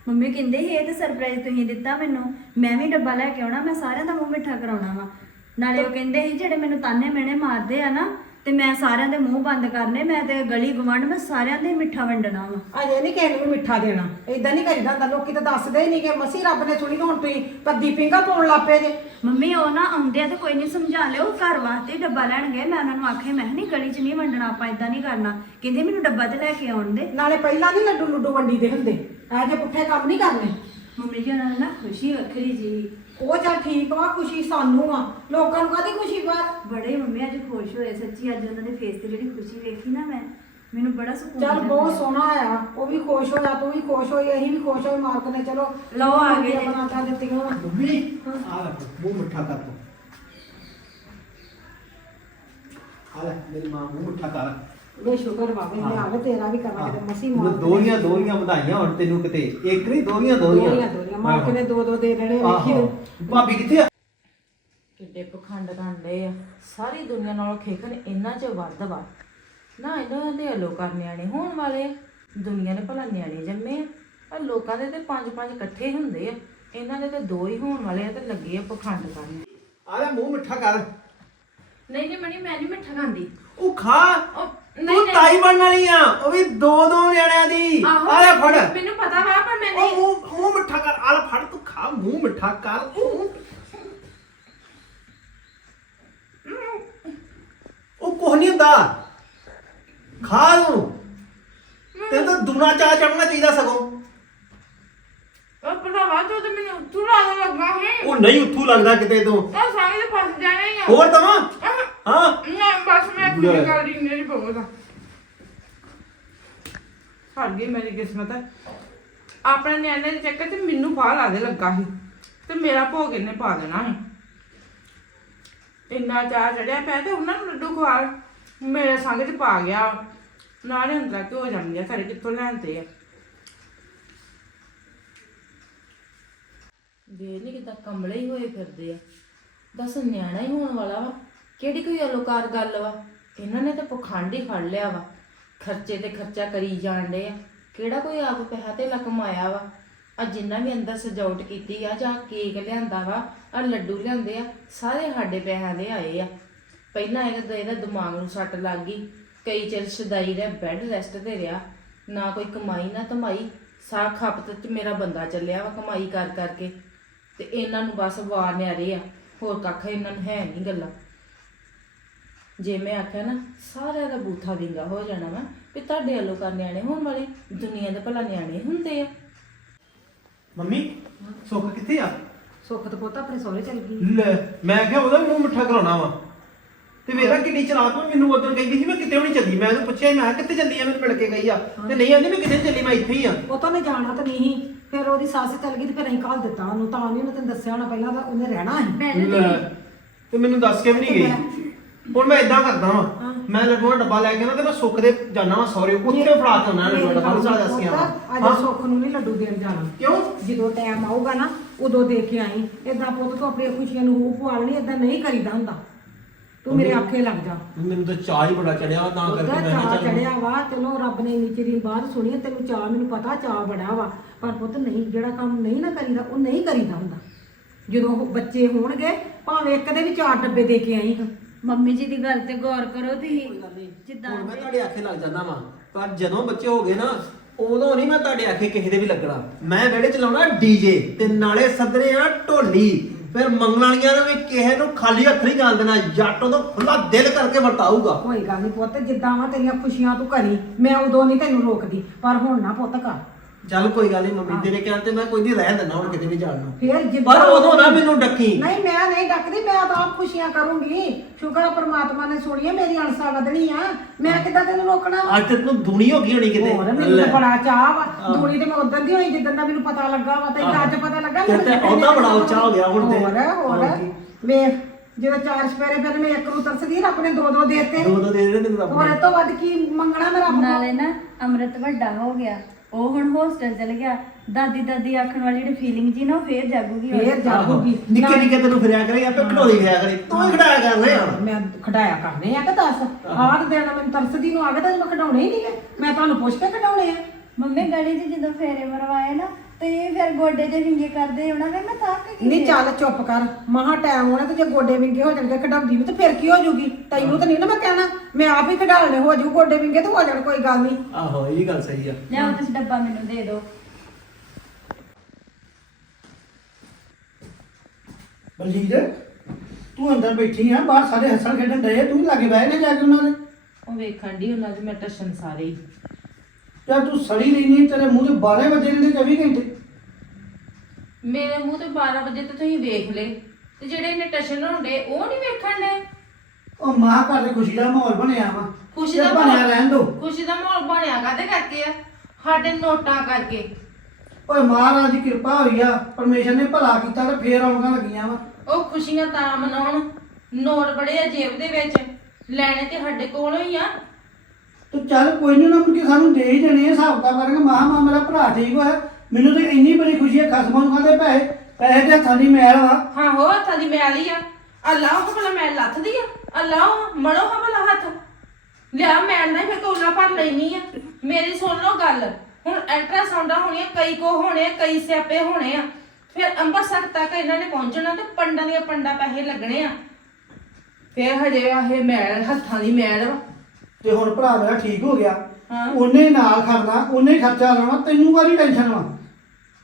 ਮੰਮੀ ਕਹਿੰਦੇ ਸੀ ਇਹ ਤਾਂ ਸਰਪ੍ਰਾਈਜ਼ ਤੁਸੀਂ ਦਿੱਤਾ ਮੈਨੂੰ। ਮੈਂ ਵੀ ਡੱਬਾ ਲੈ ਕੇ ਆਉਣਾ ਮੈਂ ਸਾਰਿਆਂ ਦਾ ਮੂੰਹ ਮਿੱਠਾ ਕਰਾਉਣਾ ਵਾ। ਨਾਲੇ ਉਹ ਕਹਿੰਦੇ ਸੀ ਜਿਹੜੇ ਮੈਨੂੰ ਤਾਨੇ ਮੇਣੇ ਮਾਰਦੇ ਆ ਨਾ ਤੇ ਮੈਂ ਸਾਰਿਆਂ ਦੇ ਮੂੰਹ ਬੰਦ ਕਰਨੇ ਮੈਂ ਤੇ ਗਲੀ ਗਵੰਡ ਮੈਂ ਸਾਰਿਆਂ ਦੇ ਮਿੱਠਾ ਵੰਡਣਾ ਵਾ। ਅਜੇ ਨਹੀਂ ਕਿਸੇ ਨੂੰ ਮਿੱਠਾ ਦੇਣਾ। ਇਦਾਂ ਨਹੀਂ ਕਰੀਦਾ ਹੁੰਦਾ ਲੋਕੀ ਤਾਂ ਦੱਸਦੇ ਹੀ ਨਹੀਂ ਕਿ ਮਸੀ ਰੱਬ ਨੇ ਸੁਣੀ ਹੁਣ ਤੁਸੀਂ ਪੱਦੀ ਪਿੰਗਾ ਪਾਉਣ ਲੱਪੇ ਜੇ। ਮੰਮੀ ਉਹ ਨਾ ਆਉਂਦੇ ਆ ਤੇ ਕੋਈ ਨਹੀਂ ਸਮਝਾ ਲਿਓ ਘਰ ਵਾਸਤੇ ਡੱਬਾ ਲੈਣ ਗਏ ਮੈਂ ਉਹਨਾਂ ਨੂੰ ਆਖਿਆ ਮੈਂ ਨਹੀਂ ਗਲੀ 'ਚ ਨਹੀਂ ਵੰਡਣਾ ਆਪਾਂ ਇਦਾਂ ਨਹੀਂ ਕਰਨਾ। ਕਹਿੰਦੇ ਮੈਨੂੰ ਡੱਬਾ ਤੇ ਲੈ ਕੇ ਆਉਣ ਦੇ। ਨਾਲੇ ਪਹਿਲਾਂ ਨਹੀਂ ਲੱਡੂ ਲੁੱਡੂ ਵੰਡੀ ਦੇ ਹੁੰਦੇ ਐ ਜੇ ਪੁੱਠੇ ਕੰਮ ਨਹੀਂ ਕਰਨੇ। ਮੰਮੀ ਜੀ ਉਹਨਾਂ ਨੂੰ ਨਾ ਖੁਸ਼ੀ ਵੱਖਰੀ ਜੀ। ਉਹ ਚੱਲ ਠੀਕ ਵਾ ਖੁਸ਼ੀ ਸਾਨੂੰ ਆ। ਲੋਕਾਂ ਨੂੰ ਕਾਦੀ ਖੁਸ਼ੀ ਬਾਤ ਬੜੇ ਮੰਮੀ ਅੱਜ ਖੁਸ਼ ਹੋਏ ਸੱਚੀ ਅੱਜ ਉਹਨਾਂ ਦੇ ਫੇਸ ਤੇ ਜਿਹੜੀ ਖੁਸ਼ੀ ਵੇਖੀ ਨਾ ਮੈਂ ਮੈਨੂੰ ਬੜਾ ਸਕੂਨ ਚੱਲ ਮਿਲਿਆ। ਬਹੁਤ ਸੋਹਣਾ ਆ ਉਹ ਵੀ ਖੁਸ਼ ਹੋਇਆ ਤੂੰ ਵੀ ਖੁਸ਼ ਹੋਈ ਅਸੀਂ ਵੀ ਖੁਸ਼ ਹੋਏ ਮਾਲਕ ਨੇ ਚਲੋ ਲਓ ਆ ਗਏ। ਬਣਾਤਾ ਦਿੱਤੀਆਂ। ਵਾਂ। ਮੰਮੀ ਆ ਲੈ ਮੂੰਹ ਮਿੱਠਾ ਕਰ ਤੂੰ ਆ ਲੈ ਮੇਰੀ ਮਾਂ ਮੂੰਹ ਮਿੱਠਾ ਕਰ। ਵੇ ਸ਼ੁਕਰ ਬਾਬੇ ਨੇ ਆਵੇ ਤੇਰਾ ਵੀ ਕਰਨਾ ਕਿਤੇ ਮਸੀ ਮਾਰ ਦੋਰੀਆਂ ਦੋਰੀਆਂ ਵਧਾਈਆਂ ਹੁਣ ਤੈਨੂੰ ਕਿਤੇ ਇੱਕ ਨਹੀਂ ਦੋਰੀਆਂ ਦੋਰੀਆਂ ਦੋਰੀਆਂ ਮਾਲਕ ਨੇ ਦੋ ਦੋ ਦੇ ਦੇਣੇ ਵੇਖੀ। ਆਹੋ। ਭਾਬੀ ਕਿੱਥੇ ਆ? ਕਿੱਡੇ ਪਖੰਡ ਕਰਦੇ ਆ। ਸਾਰੀ ਦੁਨੀਆ ਨਾਲੋਂ ਖੇਖਣ ਇਹਨਾਂ 'ਚ ਵੱਧ ਵਾ। ਨਾ ਇਹਨਾਂ ਦੇ ਅਲੋ ਕਰ ਨਿਆਣੇ ਹੋਣ ਵਾਲੇ ਆ। ਦੁਨੀਆ ਨੇ ਭਲਾ ਨਿਆਣੇ ਜੰਮੇ ਆ। ਪਰ ਲੋਕਾਂ ਦੇ ਤੇ ਪੰਜ ਪੰਜ ਇਕੱਠੇ ਹੁੰਦੇ ਆ। ਇਹਨਾਂ ਦੇ ਤੇ ਦੋ ਹੀ ਹੋਣ ਵਾਲੇ ਆ ਤੇ ਲੱਗੇ ਆ ਪਖੰਡ ਕਰਨ। ਆ ਲੈ ਮੂੰਹ ਮਿੱਠਾ ਕਰ। ਨਹੀਂ ਨਹੀਂ ਮਣੀ ਮੈਂ ਨਹੀਂ ਮਿੱਠਾ ਖਾਂਦੀ। ਉਹ ਖਾ। ਉਹ ਤੂੰ ਤਾਈ ਬਣਨ ਵਾਲੀ ਆ ਉਹ ਵੀ ਦੋ ਦੋ ਨਿਆਣਿਆਂ ਦੀ। ਆ ਲੈ ਫੜ। ਮੈਨੂੰ ਪਤਾ ਵਾ ਪਰ ਮੈਂ ਉਹ ਮੂੰਹ ਮੂੰਹ ਮਿੱਠਾ ਕਰ ਆ ਲੈ ਫੜ ਤੂੰ ਖਾ ਮੂੰਹ ਮਿੱਠਾ ਕਰ। ਉਹ ਉਹ ਕੁਛ ਨਹੀਂ ਹੁੰਦਾ। ਖਾ ਲੂੰ ਤੇ ਤਾਂ ਦੁਨਾ ਚਾਹ ਚੜਨਾ ਚਾਹੀਦਾ ਸਗੋਂ। ਉਹ ਭਰਾਵਾ ਤੂੰ ਤੇ ਮੈਨੂੰ ਲੱਗਾ ਹੈ ਉਹ ਨਹੀਂ ਉੱਥੂ ਲੱਗਦਾ ਕਿਤੇ ਤੂੰ। ਉਹ ਸਾਰੇ ਦੇ ਫਸ ਜਾਣੇ ਆ। ਹੋਰ ਦਵਾ ਆਹ, ਹਾਂ? ਬਸ ਮੈਂ ਲੈ। ਕੁਝ ਕਰ ਰਹੀ ਮੇਰੀ ਬਹੁਤ ਆ ਫੜ ਗਈ ਮੇਰੀ ਕਿਸਮਤ ਆਪਣੇ ਨਿਆਣੇ ਦੇ ਚੱਕਰ 'ਚ ਮੈਨੂੰ ਫਾਹ ਲਾ ਦੇ ਲੱਗਾ ਸੀ ਤੇ ਮੇਰਾ ਭੋਗ ਇਹਨੇ ਪਾ ਦੇਣਾ ਸੀ। ਇੰਨਾ ਚਾਹ ਚੜਿਆ ਪਿਆ ਤੇ ਉਹਨਾਂ ਨੂੰ ਲੱਡੂ ਖਵਾ ਮੇਰੇ ਸੰਗ 'ਚ ਪਾ ਗਿਆ। ਨਾਲੇ ਅੰਦਰ ਕਿ ਹੋ ਜਾਂਦੀ ਆ ਘਰੇ ਕਿੱਥੋਂ ਲੈਂਦੇ ਆ। ਦੇ ਨਹੀਂ ਕਿਦਾਂ ਕਮਲੇ ਹੀ ਹੋਏ ਫਿਰਦੇ ਆ। ਦੱਸ ਨਿਆਣਾ ਹੀ ਹੋਣ ਵਾਲਾ ਵਾ। ਕਿਹੜੀ ਕੋਈ ਅਲੋਕਾਰ ਗੱਲ ਵਾ? ਇਹਨਾਂ ਨੇ ਤਾਂ ਪਖੰਡ ਹੀ ਫੜ ਲਿਆ ਵਾ। ਖਰਚੇ ਤੇ ਖਰਚਾ ਕਰੀ ਜਾਂਦੇ ਆ। ਕਿਹੜਾ ਕੋਈ ਆਪ ਪੈਸਾ ਤੇ ਕਮਾਇਆ ਵਾ? ਆ ਜਿੰਨਾ ਵੀ ਅੰਦਰ ਸਜਾਵਟ ਕੀਤੀ ਆ, ਜਾਂ ਕੇਕ ਲਿਆਂਦਾ ਵਾ ਆ ਲੱਡੂ ਲਿਆਂਦੇ ਆ, ਸਾਰੇ ਸਾਡੇ ਪੈਸਿਆਂ ਦੇ ਆਏ ਆ। ਪਹਿਲਾਂ ਇਹਦਾ ਇਹਦਾ ਦਿਮਾਗ ਨੂੰ ਸੱਟ ਲੱਗ ਗਈ। ਕਈ ਚਿਰ ਸਦਾਈ ਰਿਹਾ ਬੈੱਡ ਰੈਸਟ ਤੇ ਰਿਹਾ। ਨਾ ਕੋਈ ਕਮਾਈ, ਨਾ ਧਮਾਈ। ਸਾਹ ਖਪਤ ਚ ਮੇਰਾ ਬੰਦਾ ਚੱਲਿਆ ਵਾ ਕਮਾਈ ਕਰ ਕਰਕੇ। ਤੇ ਇਹਨਾਂ ਨੂੰ ਬਸ ਵਾਰ ਨਿਆਰੇ ਆ। ਹੋਰ ਕੱਖ ਇਹਨਾਂ ਨੂੰ ਹੈ ਨਹੀਂ ਗੱਲਾਂ। ਜੇ ਮੈਂ ਆਖਿਆ ਨਾ ਸਾਰਿਆਂ ਦਾ ਬੂਥਾ ਵਿੰਗਾ ਹੋ ਜਾਣਾ ਵਾ ਵੀ ਤੁਹਾਡੇ ਵੱਲੋਂ ਕਰ ਨਿਆਣੇ ਹੋਣ ਵਾਲੇ ਦੁਨੀਆ ਦੇ ਭਲਾ ਨਿਆਣੇ ਹੁੰਦੇ ਆ। ਮੰਮੀ ਸੁੱਖ ਕਿੱਥੇ ਆ? ਸੁੱਖ ਤੇ ਪੁੱਤ ਆਪਣੇ ਸਹੁਰੇ ਚਲ ਗਈ। ਲੈ ਮੈਂ ਕਿਹਾ ਉਹਦਾ ਵੀ ਮੂੰਹ ਮਿੱਠਾ ਕਰਾਉਣਾ ਵਾ। ਤੇ ਵੇਲਾ ਕਿੰਨੀ ਚਲਾਕ ਵਾ ਮੈਨੂੰ ਉਦੋਂ ਕਹਿੰਦੀ ਸੀ ਮੈਂ ਕਿਤੇ ਵੀ ਨਹੀਂ ਚੱਲੀ। ਮੈਂ ਉਹਨੂੰ ਪੁੱਛਿਆ ਮੈਂ ਕਿਹਾ ਕਿੱਥੇ ਚੱਲੀ ਆ ਮੈਨੂੰ ਮਿਲ ਕੇ ਗਈ ਆ। ਤੇ ਨਹੀਂ ਆਂਦੀ ਮੈਂ ਕਿਤੇ ਚੱਲੀ ਮੈਂ ਇੱਥੇ ਹੀ ਆ। ਉਹ ਤਾਂ ਮੈਂ ਜਾਣਾ ਤਾਂ ਨਹੀਂ ਫਿਰ ਉਹਦੀ ਸੱਸ ਚਲ ਗਈ ਤੇ ਫਿਰ ਅਸੀਂ ਕਾਲ ਦਿੱਤਾ ਉਹਨੂੰ। ਤਾਂ ਨਹੀਂ ਉਹਨੇ ਤੈਨੂੰ ਦੱਸਿਆ ਹੋਣਾ ਪਹਿਲਾਂ ਤਾਂ ਉਹਨੇ ਰਹਿਣਾ ਸੀ। ਲੈ ਤੇ ਮੈਨੂੰ ਦੱਸ ਕੇ ਵੀ ਨਹੀਂ ਗਈ। ਹੁਣ ਮੈਂ ਇਦਾਂ ਕਰਦਾ ਵਾਂ। ਮੈਂ ਲੱਡੂਆਂ ਦਾ ਡੱਬਾ ਲੈ ਕੇ ਨਾ ਤੇ ਮੈਂ ਸੁੱਕ ਦੇ ਜਾਣਾ ਵਾਂ ਸੌਰੇ ਉੱਥੇ ਫੜਾ ਕੇ ਆਉਣਾ ਦਾ ਡੱਬਾ ਨੂੰ ਸਾਰਾ ਦੱਸ ਕੇ ਆਵਾਂ ਅੱਜ ਸੁੱਖ ਨੂੰ ਨਹੀਂ ਲੱਡੂ ਦੇਣ ਜਾਣਾ। ਕਿਉਂ? ਜਦੋਂ ਟਾਈਮ ਆਊਗਾ ਨਾ ਉਦੋਂ ਦੇ ਕੇ ਆਈ। ਏਦਾਂ ਪੁੱਤ ਤੂੰ ਆਪਣੀਆਂ ਖੁਸ਼ੀਆਂ ਨੂੰ ਹੂਪ ਪਾਲਣੀ ਏਦਾਂ ਨਹੀਂ ਕਰੀਦਾ ਹੁੰਦਾ। ਤੂੰ ਮੇਰੇ ਆਖੇ ਲੱਗ ਜਾ। ਮੈਨੂੰ ਤਾਂ ਚਾਹ ਹੀ ਬੜਾ ਚੜਿਆ ਤਾਂ ਕਰਕੇ ਉਹਦਾ ਮੈਂ ਚਾਹ ਕਿਹਾ ਚੱਲ ਚੜਿਆ ਵਾ ਚਲੋ ਰੱਬ ਨੇ ਇੰਨੀ ਚਿਰ ਬਾਅਦ ਸੁਣੀ ਤੈਨੂੰ ਚਾਹ ਮੈਨੂੰ ਪਤਾ ਚਾਹ ਬੜਾ ਵਾ। ਪਰ ਪੁੱਤ ਨਹੀਂ ਜਿਹੜਾ ਕੰਮ ਨਹੀਂ ਨਾ ਕਰੀਦਾ ਉਹ ਨਹੀਂ ਕਰੀਦਾ ਹੁੰਦਾ। ਜਦੋਂ ਉਹ ਬੱਚੇ ਹੋਣਗੇ ਭਾਵੇਂ ਇੱਕ ਦੇ ਵੀ ਚਾਰ ਡੱਬੇ ਦੇ ਕੇ ਆਈ ਹਾਂ। ਮੰਮੀ ਜੀ ਦੀ ਗੱਲ ਤੇ ਗੌਰ ਕਰੋ ਤੁਸੀਂ। ਜਿੱਦਾਂ ਹੁਣ ਮੈਂ ਤੁਹਾਡੇ ਆਖੇ ਲੱਗ ਜਾਂਦਾ ਵਾਂ। ਪਰ ਜਦੋਂ ਬੱਚੇ ਹੋ ਗਏ ਨਾ ਉਦੋਂ ਨਹੀਂ ਮੈਂ ਤੁਹਾਡੇ ਆਖੇ ਕਿਸੇ ਦੇ ਵੀ ਲੱਗਣਾ। ਮੈਂ ਵਿਹੜੇ ਚ ਲਾਉਣਾ ਡੀਜੇ ਤੇ ਨਾਲੇ ਸੱਦਣੇ ਆ ਢੋਲੀ। ਫਿਰ ਮੰਗਣ ਵਾਲੀਆਂ ਨੂੰ ਵੀ ਕਿਸੇ ਨੂੰ ਖਾਲੀ ਹੱਥ ਨਹੀਂ ਜਾਣ ਦੇਣਾ। ਜੱਟ ਉਦੋਂ ਖੁੱਲਾ ਦਿਲ ਕਰਕੇ ਵਰਤਾਊਗਾ। ਕੋਈ ਗੱਲ ਨਹੀਂ ਪੁੱਤ ਜਿੱਦਾਂ ਵਾ ਤੇਰੀਆਂ ਖੁਸ਼ੀਆਂ ਤੂੰ ਕਰੀ ਮੈਂ ਉਦੋਂ ਨਹੀਂ ਤੈਨੂੰ ਰੋਕਦੀ। ਪਰ ਹੁਣ ਨਾ ਪੁੱਤ ਕਰ। ਚੱਲ ਕੋਈ ਗੱਲ ਨਹੀਂ ਮੰਮੀ ਤੇਰੇ ਕਹਿਣ ਤੇ ਮੈਂ ਕੋਈ ਨਹੀਂ ਰਹਿਣ ਦਿੰਦਾ ਹੁਣ ਕਿਤੇ ਵੀ ਜਾਣ ਨੂੰ। ਫੇਰ ਜਿੱਦਾਂ ਪਰ ਉਦੋਂ ਨਾ ਮੈਨੂੰ ਡੱਕੀ। ਨਹੀਂ ਮੈਂ ਨਹੀਂ ਡੱਕਦੀ ਮੈਂ ਤਾਂ ਆਪ ਖੁਸ਼ੀਆਂ ਕਰੂੰਗੀ। ਸ਼ੁਕਰ ਆ ਪ੍ਰਮਾਤਮਾ ਨੇ ਸੁਣੀ ਹੈ ਮੇਰੀ ਅਣਸਾ ਵਧਣੀ ਆ। ਮੈਂ ਕਿੱਦਾਂ ਤੈਨੂੰ ਰੋਕਣਾ ਵਾ? ਅੱਜ ਤੇ ਤੂੰ ਦੁਨੀ ਹੋ ਗਈ ਹੋਣੀ ਕਿਤੇ। ਹੋਰ ਮੈਨੂੰ ਤਾਂ ਬੜਾ ਚਾਹ ਵਾ। ਦੂਣੀ ਤੇ ਮੈਂ ਉਦੋਂ ਦੀ ਹੋਈ ਜਿੱਦਾਂ ਦਾ ਮੈਨੂੰ ਪਤਾ ਲੱਗਾ ਵਾ ਤੇ ਅੱਜ ਪਤਾ ਲੱਗਾ ਤੇ- ਤੇ ਉਹਦਾ ਬੜਾ ਉੱਚਾ ਹੋ ਗਿਆ ਹੁਣ ਤੇ। ਹੋਰ ਹੋਰ। ਹੋਰ ਕੀ। ਵੇਖ ਜਦੋਂ ਚਾਰ ਸਪੇਰੇ ਫਿਰ ਮੈਂ ਇੱਕ ਨੂੰ ਤਰਸਦੀ ਰੱਬ ਨੇ ਦੋ ਦੋ ਦੇਤੇ। ਦੋ ਦੋ ਦੇ ਦੇ ਤੈਨੂੰ ਰੱਬ ਹੋਰ ਇਹ ਤੋਂ ਵੱਧ ਕੀ ਮੰਗਣਾ ਮੈਂ ਰੱਬ ਕੋਲ ਨਾਲੇ ਨਾ ਅੰਮ੍ਰਿਤ ਵੱਡਾ ਹੋ ਗਿਆ। ਉਹ ਹੁਣ ਹੋਸਟਲ ਚਲ ਗਿਆ। ਦਾਦੀ ਦਾਦੀ ਆਖਣ ਵਾਲੀ ਜਿਹੜੀ ਫੀਲਿੰਗ ਜੀ ਨਾ ਉਹ ਫੇਰ ਜਾਗੂਗੀ ਉਹਦੇ। ਫੇਰ ਜਾਗੂਗੀ। ਨਿੱਕੇ ਨਿੱਕੇ ਤੈਨੂੰ ਫਿਰਿਆ ਕਰੇ ਆਪੇ ਘਟੋਲੀ ਫਿਰਿਆ ਕਰੇ। ਤੂੰ ਹੀ ਖੜਾਇਆ ਕਰ ਲੈ ਹੁਣ ਮੈਂ ਖਡਾਇਆ ਕਰਨੇ ਆ ਕਿ ਦੱਸ? ਆਹ। ਦਿਨ ਮੈਨੂੰ ਤਰਸਦੀ ਨੂੰ ਆ ਗਿਆ ਤਾਂ ਮੈਂ ਖਡਾਉਣੇ ਹੀ ਨਹੀਂ। ਮੈਂ ਤੁਹਾਨੂੰ ਪੁੱਛ ਕੇ ਖਡਾਉਣੇ ਆ। ਮੰਮੀ ਗਲੀ 'ਚ ਜਦੋਂ ਫੇਰੇ ਮਰਵਾਏ ਨਾ ਤੇ ਫਿਰ ਗੋਡੇ ਦੇ ਵਿੰਗੇ ਕਰਦੇ ਹੋਣਾ ਵੇ ਮੈਂ ਥੱਕ ਗਈ ਨਹੀਂ ਚੱਲ ਚੁੱਪ ਕਰ ਮਹਾ ਟਾਈਮ ਹੋਣਾ ਤੇ ਜੇ ਗੋਡੇ ਵਿੰਗੇ ਹੋ ਜਾਣਗੇ ਕਢਾਉਂਦੀ ਵੀ ਤੇ ਫਿਰ ਕੀ ਹੋ ਜੂਗੀ ਤੈਨੂੰ ਤਾਂ ਨਹੀਂ ਨਾ ਮੈਂ ਕਹਿਣਾ ਮੈਂ ਆਪ ਹੀ ਕਢਾਲਣੇ ਹੋ ਜੂ ਗੋਡੇ ਵਿੰਗੇ ਤੇ ਹੋ ਜਾਣ ਕੋਈ ਗੱਲ ਨਹੀਂ। ਆਹੋ ਇਹ ਗੱਲ ਸਹੀ ਆ। ਲਿਆਓ ਤੁਸੀਂ ਡੱਬਾ ਮੈਨੂੰ ਦੇ ਦਿਓ। ਬਲਜੀਤ ਤੂੰ ਅੰਦਰ ਬੈਠੀ ਆ ਬਾਹਰ ਸਾਰੇ ਹੱਸਣ ਖੇਡਣ ਡਏ ਤੂੰ ਵੀ ਲਾਗੇ ਬਹਿ ਕੇ ਜਾ ਕੇ ਉਹਨਾਂ ਦੇ। ਉਹ ਵੇਖਣ ਦੀ ਉਹਨਾਂ ਦੇ ਮੈਂ ਟਸ਼ਨ ਸਾਰੇ ਹੀ। ਯਾਰ ਤੂੰ ਸੜੀ ਰਹਿਨੀ ਤੇਰੇ ਮੂੰਹ ਤੇ 12 ਵਜੇ ਰਹਿੰਦੇ 24 ਘੰਟੇ। ਮੇਰੇ ਮੂੰਹ ਤੇ 12 ਵਜੇ ਤੇ ਤੁਸੀਂ ਵੇਖ ਲਏ। ਤੇ ਜਿਹੜੇ ਇਹਨੇ ਟਸ਼ਨ ਹੁੰਦੇ ਉਹ ਨਹੀਂ ਵੇਖਣ ਦੇ? ਉਹ ਮਾਂ ਘਰ ਦੇ ਖੁਸ਼ੀ ਦਾ ਮਾਹੌਲ ਬਣਿਆ ਵਾ। ਖੁਸ਼ੀ ਦਾ ਬਣਿਆ ਰਹਿਣ ਦੋ। ਖੁਸ਼ੀ ਦਾ ਮਾਹੌਲ ਬਣਿਆ ਕਾਦੇ ਕਰਕੇ ਆ? ਸਾਡੇ ਨੋਟਾਂ ਕਰਕੇ। ਓਏ ਮਹਾਰਾਜ ਦੀ ਕਿਰਪਾ ਹੋਈ ਆ ਪਰਮੇਸ਼ਰ ਨੇ ਭਲਾ ਕੀਤਾ ਤੇ ਫੇਰ ਆਉਣਾਂ ਲੱਗੀਆਂ ਵਾ। ਉਹ ਖੁਸ਼ੀਆਂ ਤਾਂ ਮਨਾਉਣ। ਨੋਟ ਬੜੇ ਆ ਜੇਬ ਦੇ ਵਿੱਚ। ਲੈਣੇ ਤੇ ਸਾਡੇ ਕੋਲੋਂ ਹੀ ਆ। ਤੂੰ ਚੱਲ ਕੋਈ ਨਹੀਂ ਉਹਨਾਂ ਮੁੜ ਕੇ ਸਾਨੂੰ ਦੇ ਹੀ ਦੇਣੇ ਆ, ਹਿਸਾਬ ਤਾਂ ਕਰਾਂਗੇ ਮਾਂ ਮਾਂ, ਮੇਰਾ ਭਰਾ ਠੀਕ ਹੋਇਆ। ਮੈਨੂੰ ਤੇ ਇੰਨੀ ਬੜੀ ਖੁਸ਼ੀ ਹੈ ਖਸਮਾਂ ਨੂੰ ਖਾਦੇ ਪੈਸੇ। ਪੈਸੇ ਤੇ ਹੱਥਾਂ ਦੀ ਮੈਲ ਵਾ। ਹਾਂ, ਹੋ, ਹੱਥਾਂ ਦੀ ਮੈਲ ਹੀ ਆ। ਅੱਲਾਹ ਭਲਾ ਮੈਲ ਲੱਥਦੀ ਆ। ਅੱਲਾਹ ਮੜੋ ਹਾਂ ਭਲਾ ਹੱਥ। ਲਿਆ ਮੈਲ ਨਹੀਂ ਫੇ ਕੋਲਾ ਭਰ ਲੈਣੀ ਆ। ਮੇਰੀ ਸੁਣ ਲਓ ਗੱਲ। ਹੁਣ ਅਲਟਰਾਸਾਉਂਡਾਂ ਹੋਣੀਆਂ ਕਈ ਕੋ ਹੋਣੇ ਕਈ ਸਿਆਪੇ ਹੋਣੇ ਆ। ਫਿਰ ਅੰਮ੍ਰਿਤਸਰ ਤੱਕ ਇਹਨਾਂ ਨੇ ਪਹੁੰਚਣਾ ਤੇ ਪੰਡਾਂ ਦੀਆਂ ਪੰਡਾਂ ਪੈਸੇ ਲੱਗਣੇ ਆ। ਫਿਰ ਹਜੇ ਆ ਮੈਲ, ਹੱਥਾਂ ਦੀ ਮੈਲ ਵਾ। ਤੇ ਹੁਣ ਭਰਾ ਮੇਰਾ ਠੀਕ ਹੋ ਗਿਆ ਹਾਂ। ਉਹਨੇ ਨਾਲ ਖੜਨਾ ਉਹਨੇ ਖਰਚਾ ਲਾਉਣਾ ਤੈਨੂੰ ਕਾਹਦੀ ਟੈਨਸ਼ਨ ਵਾ